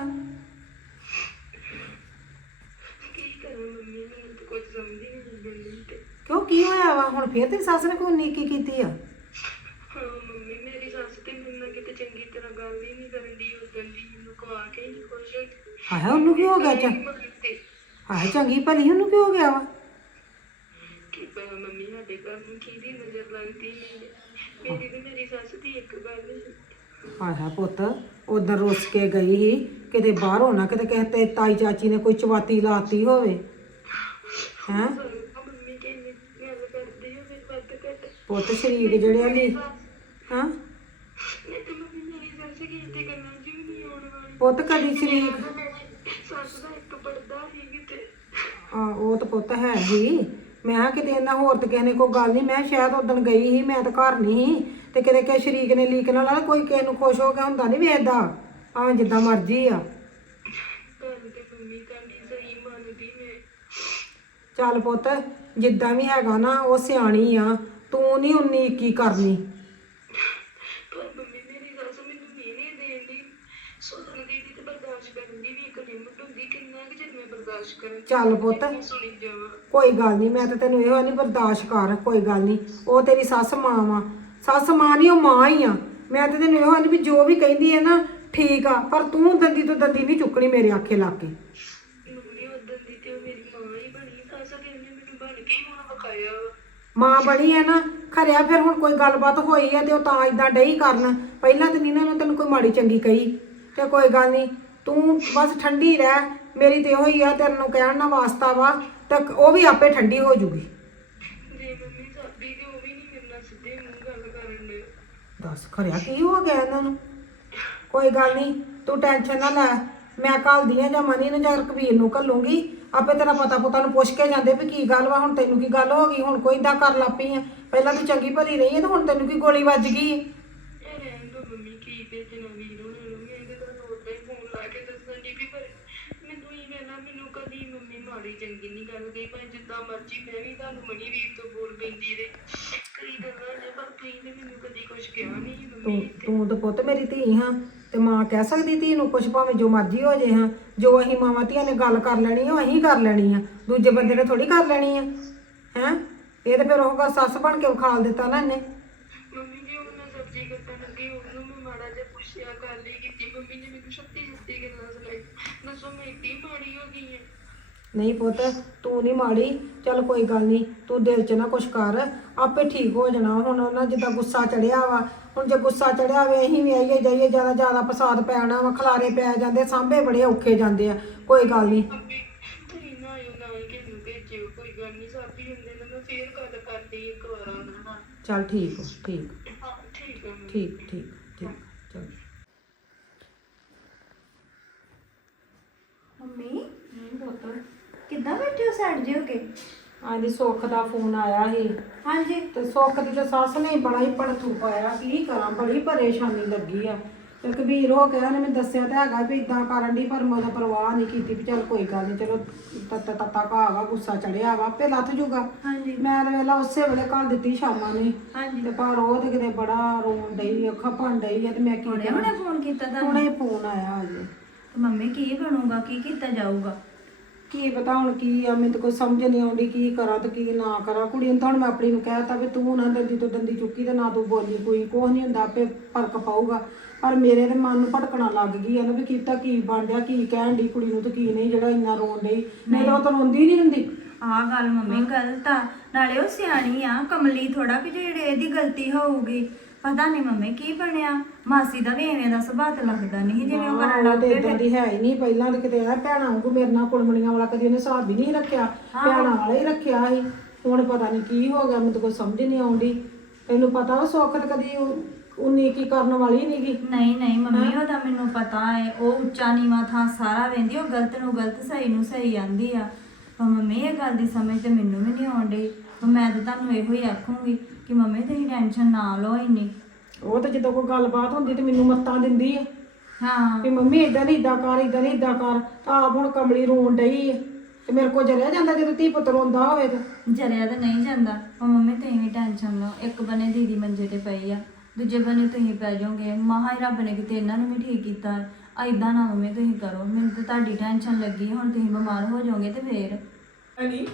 ਕਿਉਂ ਕੀ ਹੋਇਆ ਵਾ? ਹੁਣ ਫੇਰ ਤੇਰੀ ਸੱਸ ਨੇ ਕੋਈ ਨੀਕੀ ਕੀਤੀ ਆ? ਆਹ ਉਹਨੂੰ ਕੀ ਹੋ ਗਿਆ ਚਾ ਆਹ ਚੰਗੀ ਭਲੀ ਉਹਨੂੰ ਕੀ ਹੋ ਗਿਆ ਵਾ? ਕਿ ਪਤਾ ਮੰਮੀ ਸਾਡੇ ਘਰ ਨੂੰ ਕਿਹਦੀ ਨਜ਼ਰ ਲੱਗਦੀ ਹੈ। ਮੇਰੀ ਤੇ ਮੇਰੀ ਸੱਸ ਦੀ ਇੱਕ ਗੱਲ ਸੀ। ਆਹ ਪੁੱਤ ਉਧਰ ਰੁੱਸ ਕੇ ਗਈ ਸੀ। ਕਿਤੇ ਬਾਹਰੋਂ ਨਾ ਕਿਤੇ ਕਿਸੇ ਤੇ ਤਾਈ ਚਾਚੀ ਨੇ ਕੋਈ ਚਵਾਤੀ ਲਾਤੀ ਹੋਵੇ। ਹੈਂ? ਮੰਮੀ ਕਿੰਨੀ ਗੱਲ ਕਰਦੀ ਹੈ ਫਿਰ ਵੱਧ ਘੱਟ। ਪੁੱਤ ਸ਼ਰੀਕ ਜਿਹੜੇ ਆ ਹਾਂ ਨਹੀਂ ਤੇ ਮੰਮੀ ਮੇਰੀ ਸੱਸ ਕਿਤੇ ਗੱਲਾਂ ਚ ਵੀ ਨਹੀਂ ਆਉਣ ਵਾਲੀ ਪੁੱਤ ਕਦੀ ਸ਼ਰੀਕ? ਸੱਸ ਦਾ ਇੱਕ ਪੜਦਾ ਸੀ ਕਿਤੇ ਆ ਉਹ ਤਾਂ ਪੁੱਤ ਹੈ ਹੀ। ਮੈਂ ਕਿਹਾ ਕਿਤੇ ਇਹਨਾਂ ਹੋਰ ਤੇ ਕਿਸੇ ਨੇ ਕੋਈ ਗੱਲ ਨਹੀਂ ਮੈਂ ਸ਼ਾਇਦ ਉਦੋਂ ਗਈ ਸੀ, ਮੈਂ ਤਾਂ ਘਰ ਨਹੀਂ ਸੀ। ਤੇ ਕਿਤੇ ਕਿਸੇ ਸ਼ਰੀਕ ਨੇ ਲੀਕ ਨਾਲ ਲਾ ਕੋਈ ਕਿਸੇ ਨੂੰ ਖੁਸ਼ ਹੋ ਕੇ ਹੁੰਦਾ ਨਹੀਂ ਵੇਖਦਾ ਆ ਜਿੱਦਾਂ ਮਰਜ਼ੀ ਆ। ਗੱਲ ਤੇ ਮੰਮੀ ਤੁਹਾਡੀ ਸਹੀ ਮੰਨਦੀ ਮੈਂ ਚੱਲ ਪੁੱਤ, ਜਿੱਦਾਂ ਵੀ ਹੈਗਾ ਨਾ, ਉਹ ਸਿਆਣੀ ਆ, ਤੂੰ ਨਹੀਂ ਉਨੀ ਇੱਕੀ ਕਰਨੀ ਪਰ ਮੰਮੀ ਮੇਰੀ ਸੱਸ ਮੈਨੂੰ ਮਿਹਨੇ ਦੇਣ ਦੀ ਸੁਣਨ ਦੀ ਵੀ ਤੇ ਬਰਦਾਸ਼ਤ ਕਰਨ ਦੀ ਵੀ ਇੱਕ ਲਿਮਟ ਹੁੰਦੀ ਕਿੰਨਾ ਕਿ ਜਦ ਮੈਂ ਬਰਦਾਸ਼ਤ ਕਰਾਂ। ਚੱਲ ਪੁੱਤ ਮੈਂ ਸੁਣੀ ਜਾਵਾਂ ਕੋਈ ਗੱਲ ਨਹੀਂ ਮੈਂ ਤਾਂ ਤੈਨੂੰ ਇਹੋ ਨਹੀਂ ਬਰਦਾਸ਼ਤ ਕਰ ਕੋਈ ਗੱਲ ਨਹੀਂ ਉਹ ਤੇਰੀ ਸੱਸ ਮਾਂ ਵਾ। ਸੱਸ ਮਾਂ ਨਹੀਂ ਉਹ ਮਾਂ ਹੀ ਆ। ਮੈਂ ਤਾਂ ਤੈਨੂੰ ਇਹੋ ਨਹੀਂ ਵੀ ਜੋ ਵੀ ਕਹਿੰਦੀ ਹੈ ਨਾ ਠੀਕ ਆ ਪਰ ਤੂੰ ਦੰਦੀ ਤੋਂ ਦੰਦੀ ਨਹੀਂ ਚੁੱਕਣੀ ਮੇਰੇ ਆਖੇ ਲਾ ਕੇ। ਮੰਮੀ ਉਦੋਂ ਦੀ ਤੇ ਉਹ ਮੇਰੀ ਮਾਂ ਹੀ ਬਣੀ। ਤੇ ਉਹਨੇ ਮੈਨੂੰ ਬਣ ਕੇ ਹੀ ਹੁਣ ਵਿਖਾਇਆ ਵਾ। ਮਾਂ ਬਣੀ ਹੈ ਨਾ ਖਰਿਆ ਫਿਰ ਹੁਣ ਕੋਈ ਗੱਲਬਾਤ ਹੋਈ ਹੈ ਤੇ ਉਹ ਤਾਂ ਇਦਾਂ ਡਈ ਕਰਨ। ਪਹਿਲਾਂ ਤੇ ਨਹੀਂ ਨਾ ਤੈਨੂੰ ਕੋਈ ਮਾੜੀ ਚੰਗੀ ਕਹੀ ਤੇ ਕੋਈ ਗੱਲ ਨਹੀਂ ਤੂੰ ਬਸ ਠੰਡੀ ਰਹਿ ਮੇਰੀ ਤੇ ਇਹੋ ਹੀ ਆ ਤੈਨੂੰ ਕਹਿਣ ਦਾ ਵਾਸਤਾ ਵਾ ਤੇ ਉਹ ਵੀ ਆਪੇ ਠੰਡੀ ਹੋ ਜੂਗੀ। ਜੇ ਮੰਮੀ ਸਾਬੀ ਤੇ ਉਹ ਵੀ ਨਹੀਂ ਮੇਰੇ ਨਾਲ ਸਿੱਧੇ ਮੂੰਹ ਗੱਲ ਕਰਨ ਦੇ ਦੱਸ ਖਰਿਆ ਕੀ ਹੋ ਗਿਆ ਇਹਨਾਂ ਨੂੰ? ਕੋਈ ਗੱਲ ਨਹੀਂ ਤੂੰ ਟੈਨਸ਼ਨ ਨਾ ਲੈ ਮੈਂ ਘੱਲਦੀ ਆ ਜਾਂ ਮਨੀ ਨੂੰ ਜਾਂ ਰਕਬੀਰ ਨੂੰ ਘੱਲੂੰਗੀ। ਆਪੇ ਤੇਰਾ ਪਤਾ ਪੁੱਤਾਂ ਨੂੰ ਪੁੱਛ ਕੇ ਜਾਂਦੇ ਵੀ ਕੀ ਗੱਲ ਵਾ ਹੁਣ ਤੈਨੂੰ ਕੀ ਗੱਲ ਹੋ ਗਈ ਹੁਣ ਕੋਈ ਇਦਾਂ ਕਰ ਲੱਪੀ ਆ। ਪਹਿਲਾਂ ਤੂੰ ਚੰਗੀ ਭਲੀ ਰਹੀ ਹੈ ਤੇ ਹੁਣ ਤੈਨੂੰ ਕੀ ਗੋਲੀ ਵੱਜ ਗਈ ਹੈ ਇਹ ਰਹਿਣ ਦੋ ਮੰਮੀ ਕੀ ਭੇਜਣਾ ਵੀਰ ਉਹਨਾਂ ਨੂੰ ਮੈਂ ਇਹਦੇ ਤਾਂ ਰੋਜ਼ ਦਾ ਹੀ ਫੋਨ ਲਾ ਕੇ ਦੱਸਣ ਦੀ ਵੀ ਪਰ ਮੈਨੂੰ ਇਹ ਕਹਿਣਾ ਮੈਨੂੰ ਕਦੀ ਮੰਮੀ ਚੰਗੀ ਨਹੀਂ ਕਰਦੀ ਭਾਵੇਂ ਜਿੱਦਾਂ ਮਰਜ਼ੀ ਮੈਂ ਵੀ ਤੁਹਾਨੂੰ ਮਣੀ ਵੀਰ ਤੋਂ ਬੋਲ ਪੈਂਦੀ ਰਹੇ। ਕਈ ਗੱਲਾਂ ਨੇ ਪਰ ਤੁਸੀਂ ਨੇ ਮੈਨੂੰ ਕਦੀ ਕੁਝ ਕਿਹਾ ਨਹੀਂ ਤੂੰ ਮੰਮੀ ਤੂੰ ਤਾਂ ਪੁੱਤ ਮੇਰੀ ਧੀ ਹਾਂ ਤੇ ਮਾਂ ਕਹਿ ਸਕਦੀ ਧੀ ਨੂੰ ਕੁਛ ਭਾਵੇਂ ਜੋ ਮਰਜ਼ੀ ਹੋ ਜੇ ਹਾਂ ਜੋ ਅਸੀਂ ਮਾਵਾਂ ਧੀਆਂ ਨੇ ਗੱਲ ਕਰ ਲੈਣੀ ਆ ਉਹ ਅਸੀਂ ਕਰ ਲੈਣੀ ਆ ਦੂਜੇ ਬੰਦੇ ਨੇ ਥੋੜੀ ਕਰ ਲੈਣੀ ਆ ਹੈ? ਇਹ ਤਾਂ ਫਿਰ ਉਹ ਗੱਲ ਸੱਸ ਬਣ ਕੇ ਵਿਖਾਲ ਦਿੱਤਾ ਨਾ ਇਹਨੇ। ਮੰਮੀ ਜੀ ਹੁਣ ਮੈਂ ਸਬਜ਼ੀ ਕੱਟਣ ਲੱਗੀ ਉਹਨੂੰ ਮੈਂ ਮਾੜਾ ਜਿਹਾ ਪੁੱਛਿਆ ਗੱਲ ਹੀ ਕੀਤੀ ਮੰਮੀ ਨੇ ਮੈਨੂੰ ਛੱਤੀ ਛੱਤੀ ਗੱਲਾਂ ਸੁਣਾਈ ਦੱਸੋ ਮੈਂ ਏਡੀ ਮਾੜੀ ਹੋ ਗਈ ਹਾਂ। ਨਹੀਂ ਪੁੱਤ, ਤੂੰ ਨਹੀਂ ਮਾੜੀ, ਚੱਲ ਕੋਈ ਗੱਲ ਨਹੀਂ ਤੂੰ ਦਿਲ 'ਚ ਨਾ ਕੁਛ ਕਰ, ਆਪੇ ਠੀਕ ਹੋ ਜਾਣਾ ਹੁਣ ਉਹਨਾਂ ਜਿੱਦਾਂ ਗੁੱਸਾ ਚੜਿਆ ਵਾ, ਹੁਣ ਜੇ ਗੁੱਸਾ ਚੜਿਆ ਹੋਵੇ, ਅਸੀਂ ਵੀ ਆਈਏ ਜਾਈਏ, ਜ਼ਿਆਦਾ ਜ਼ਿਆਦਾ ਫਸਾਦ ਪੈਣਾ ਵਾ, ਖਲਾਰੇ ਪੈ ਜਾਂਦੇ, ਸਾਂਭੇ ਬੜੇ ਔਖੇ ਜਾਂਦੇ ਆ, ਕੋਈ ਗੱਲ ਨਹੀਂ ਮੰਮੀ ਤੁਸੀਂ ਨਾ। ਆਇਓ ਨਾ ਹੀ ਕਿਹਨੂੰ ਭੇਜਿਓ ਕੋਈ ਗੱਲ ਨਹੀਂ ਸਾਬੀ ਹੁੰਦੇ ਨੇ ਮੈਂ ਫੇਰ ਗੱਲ ਕਰਦੀ ਇੱਕ ਵਾਰ ਉਹਨਾਂ ਨਾਲ ਚੱਲ ਠੀਕ ਹੋ ਠੀਕ ਹਾਂ ਠੀਕ ਹੈ ਮੰਮੀ। ਠੀਕ ਠੀਕ ਠੀਕ ਚੱਲ। ਮੰਮੀ ਕਿੱਦਾਂ ਬੈਠੇ ਹੋ ਸੈਡ ਜੇ ਹੋ ਕੇ? ਆਂਦੀ ਸੁੱਖ ਦਾ ਫੋਨ ਆਇਆ ਸੀ। ਹਾਂਜੀ। ਤੇ ਸੁੱਖ ਦੀ ਤੇ ਸੱਸ ਨੇ ਬੜਾ ਹੀ ਭੜਥੂ ਪਾਇਆ। ਕੀ ਕਰਾਂ ਬੜੀ ਪਰੇਸ਼ਾਨੀ ਲੱਗੀ ਆ। ਤੇ ਕਬੀਰ ਹੋ ਕੇ ਉਹਨੇ ਮੈਨੂੰ ਦੱਸਿਆ ਤਾਂ ਹੈਗਾ ਵੀ ਇਦਾਂ ਕਰਨ ਦੀ ਪਰ ਮੈਂ ਉਹਦਾ ਪਰਵਾਹ ਨਹੀਂ ਕੀਤੀ ਵੀ ਚੱਲ ਕੋਈ ਗੱਲ ਨਹੀਂ ਚਲੋ ਤੱਤਾ ਤੱਤਾ ਘਾਵਾ ਗੁੱਸਾ ਚੜਿਆ ਵਾ ਆਪੇ ਲੱਥ ਜੂਗਾ। ਹਾਂਜੀ। ਮੈਂ ਤਾਂ ਵੇਲਾ ਉਸੇ ਵੇਲੇ ਘੱਲ ਦਿੱਤੀ ਸ਼ਾਮਾਂ ਨੇ ਹਾਂਜੀ। ਤੇ ਪਰ ਉਹ ਤੇ ਕਿਤੇ ਬੜਾ ਰੋਣ ਡਈ ਅੱਖਾਂ ਭੰਨ ਡਈ ਆ ਤੇ ਮੈਂ ਕੀ ਹੁਣੇ ਹੁਣੇ ਫੋਨ ਕੀਤਾ ਤੁਹਾਨੂੰ? ਹੁਣੇ ਫੋਨ ਆਇਆ ਅਜੇ ਤੇ ਮੰਮੀ ਕੀ ਬਣੂਗਾ ਕੀ ਕੀਤਾ ਜਾਊਗਾ? ਕੀ ਪਤਾ ਹੁਣ ਕੀ ਆ, ਮੈਨੂੰ ਤਾਂ ਕੋਈ ਸਮਝ ਨਹੀਂ ਆਉਂਦੀ ਕੀ ਕਰਾਂ ਤੇ ਕੀ ਨਾ ਕਰਾਂ। ਕੁੜੀ ਨੂੰ ਤਾਂ ਹੁਣ ਮੈਂ ਆਪਣੀ ਨੂੰ ਕਹਿਤਾ ਵੀ ਤੂੰ ਨਾ ਦੰਦੀ ਤੋਂ ਦੰਦੀ ਚੁੱਕੀ ਤੇ ਨਾ ਤੂੰ ਬੋਲੀ ਕੋਈ, ਕੁਛ ਨਹੀਂ ਹੁੰਦਾ ਆਪੇ ਫ਼ਰਕ ਪਾਊਗਾ। ਪਰ ਮੇਰੇ ਤੇ ਮਨ ਨੂੰ ਭਟਕਣਾ ਲੱਗ ਗਈ ਆ ਨਾ ਵੀ ਕੀਤਾ ਕੀ ਬਣ ਗਿਆ ਕੀ ਕਹਿਣ ਦੀ ਕੁੜੀ ਨੂੰ ਤੇ ਕੀ ਨਹੀਂ, ਜਿਹੜਾ ਇੰਨਾ ਰੋਣ ਡਈ। ਨਹੀਂ ਤਾਂ ਉਹ ਤਾਂ ਰੋਂਦੀ ਨਹੀਂ ਹੁੰਦੀ। ਆਹ ਗੱਲ ਮੰਮੀ, ਗਲਤ ਆ। ਨਾਲੇ ਉਹ ਸਿਆਣੀ ਆ, ਕਮਲੀ ਥੋੜਾ ਕਿ ਜਿਹੜੇ ਇਹਦੀ ਗਲਤੀ ਹੋਊਗੀ। ਪਤਾ ਨਹੀਂ ਮੰਮੀ ਕੀ ਬਣਿਆ। ਮਾਸੀ ਦਾ ਵੀ ਐਵੇਂ ਦਾ ਸੁਭਾਅ ਤਾਂ ਲੱਗਦਾ ਨਹੀਂ ਜਿਵੇਂ ਉਹ ਕਰਨ ਲੱਗ ਤੇ ਪਏ ਇਦਾਂ ਦੀ ਹੈ ਹੀ ਨਹੀਂ ਪਹਿਲਾਂ ਤੇ ਕਿਤੇ ਆ ਭੈਣਾਂ ਵਾਂਗੂ ਮੇਰੇ ਨਾਲ ਕੁੜਮਣੀਆਂ ਵਾਲਾ ਕਦੀ ਉਹਨੇ ਹਿਸਾਬ ਹੀ ਨਹੀਂ ਰੱਖਿਆ ਭੈਣਾਂ ਵਾਲਾ ਹੀ ਰੱਖਿਆ ਸੀ। ਹੁਣ ਪਤਾ ਨਹੀਂ ਕੀ ਹੋ ਗਿਆ ਮੈਨੂੰ ਤਾਂ ਕੋਈ ਸਮਝ ਨਹੀਂ ਆਉਂਦੀ। ਤੈਨੂੰ ਪਤਾ ਵਾ ਸੁੱਖ ਤੇ ਕਦੀ ਉਹ- ਉਨੀ ਕੀ ਕਰਨ ਵਾਲੀ ਨਹੀਂ ਗੀ? ਨਹੀਂ ਨਹੀਂ ਮੰਮੀ ਉਹਦਾ ਮੈਨੂੰ ਪਤਾ ਹੈ ਉਹ ਉੱਚਾ ਨੀਵਾਂ ਥਾਂ ਸਾਰਾ ਵੇਂਦੀ ਉਹ ਗਲਤ ਨੂੰ ਗਲਤ ਸਹੀ ਨੂੰ ਸਹੀ ਆਂਦੀ ਆ। ਪਰ ਮੰਮੀ ਇਹ ਗੱਲ ਦੀ ਸਮਝ ਤੇ ਮੈਨੂੰ ਵੀ ਨਹੀਂ ਆਉਂਦੀ। ਮੈਂ ਤਾਂ ਤੁਹਾਨੂੰ ਇਹੋ ਹੀ ਆਖੂੰਗੀ ਕਿ ਮੰਮੀ ਤੁਸੀਂ ਟੈਨਸ਼ਨ ਨਾ ਲਓ ਇੰਨੀ। ਉਹ ਤਾਂ ਜਦੋਂ ਕੋਈ ਗੱਲਬਾਤ ਹੁੰਦੀ ਤੇ ਮੈਨੂੰ ਮੱਤਾਂ ਦਿੰਦੀ ਆ। ਹਾਂ। ਵੀ ਮੰਮੀ ਇਦਾਂ ਨਹੀਂ ਇਦਾਂ ਕਰ ਇਦਾਂ ਨਹੀਂ ਇਦਾਂ ਕਰ। ਤਾਂ ਆਪ ਹੁਣ ਕਮਲੀ ਰੋਣ ਡਈ ਆ ਤੇ ਮੇਰੇ ਕੋਲ ਜਰਿਆ ਜਾਂਦਾ ਜਦੋਂ ਧੀ ਪੁੱਤ ਰੋਂਦਾ ਹੋਵੇ ਤੇ। ਜਰਿਆ ਤਾਂ ਨਹੀਂ ਜਾਂਦਾ। ਉਹ ਮੰਮੀ ਤੁਸੀਂ ਵੀ ਟੈਨਸ਼ਨ ਲਓ। ਇੱਕ ਬਨੇ ਦੀਦੀ ਮੰਜੇ ਤੇ ਪਈ ਆ ਦੂਜੇ ਬਨੇ ਤੁਸੀਂ ਪੈ ਜਾਓਗੇ। ਮਹਾ ਹੀ ਰੱਬ ਨੇ ਕਿਤੇ ਇਹਨਾਂ ਨੂੰ ਵੀ ਠੀਕ ਕੀਤਾ। ਐਦਾਂ ਨਾ ਮੰਮੀ ਤੁਸੀਂ ਕਰੋ। ਮੈਨੂੰ ਤਾਂ ਤੁਹਾਡੀ ਟੈਨਸ਼ਨ ਲੱਗੀ। ਹੁਣ ਤੁਸੀਂ ਬਿਮਾਰ ਹੋ ਜਾਓਗੇ ਤੇ ਫੇਰ। ਨਹੀਂ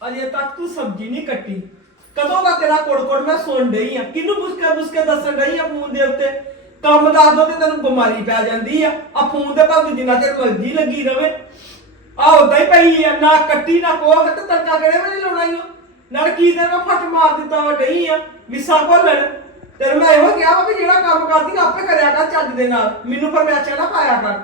ਅਜੇ ਤੱਕ ਤੂੰ ਸਬਜ਼ੀ ਨਹੀਂ ਕੱਟੀ। ਕਦੋਂ ਦਾ ਤੇਰਾ ਕੋੜ ਕੋੜ ਮੈਂ ਸੁਣ ਡਈ ਆ? ਕਿਹਨੂੰ ਪੁੱਛ ਕੇ ਦੱਸਣ ਡਈ ਆ ਫੋਨ ਦੇ ਉੱਤੇ? ਕੰਮ ਦੱਸ ਦੋ ਤੇ ਤੈਨੂੰ ਬਿਮਾਰੀ ਪੈ ਜਾਂਦੀ ਆ। ਆ ਫੋਨ ਤੇ ਭਾਵੇਂ ਜਿੰਨਾ ਚਿਰ ਮਰਜ਼ੀ ਲੱਗੀ ਰਵੇ। ਆ ਉਦਾਂ ਹੀ ਪਈ ਆ, ਨਾ ਕੱਟੀ, ਨਾ ਕੋਹ ਤੇ ਤੜਕਾ ਕਿਹੜੇ ਵੇਲੇ ਲਾਉਣਾ ਈ ਓ? ਨਾਲ ਕੀ ਤੇ ਮੈਂ ਫੱਟ ਮਾਰ ਦਿੱਤਾ ਵਾ ਡਈ ਆ। ਵਿਸਾ ਭੁੱਲਣ। ਤੈਨੂੰ ਮੈਂ ਇਹੋ ਕਿਹਾ ਵਾ ਵੀ ਜਿਹੜਾ ਕੰਮ ਕਰਦੀ ਆਪੇ ਕਰਿਆ ਕਰ ਚੱਜ ਦੇ ਨਾਲ। ਮੈਨੂੰ ਫਰਮਾਇਸ਼ਾਂ ਨਾ ਪਾਇਆ ਕਰ।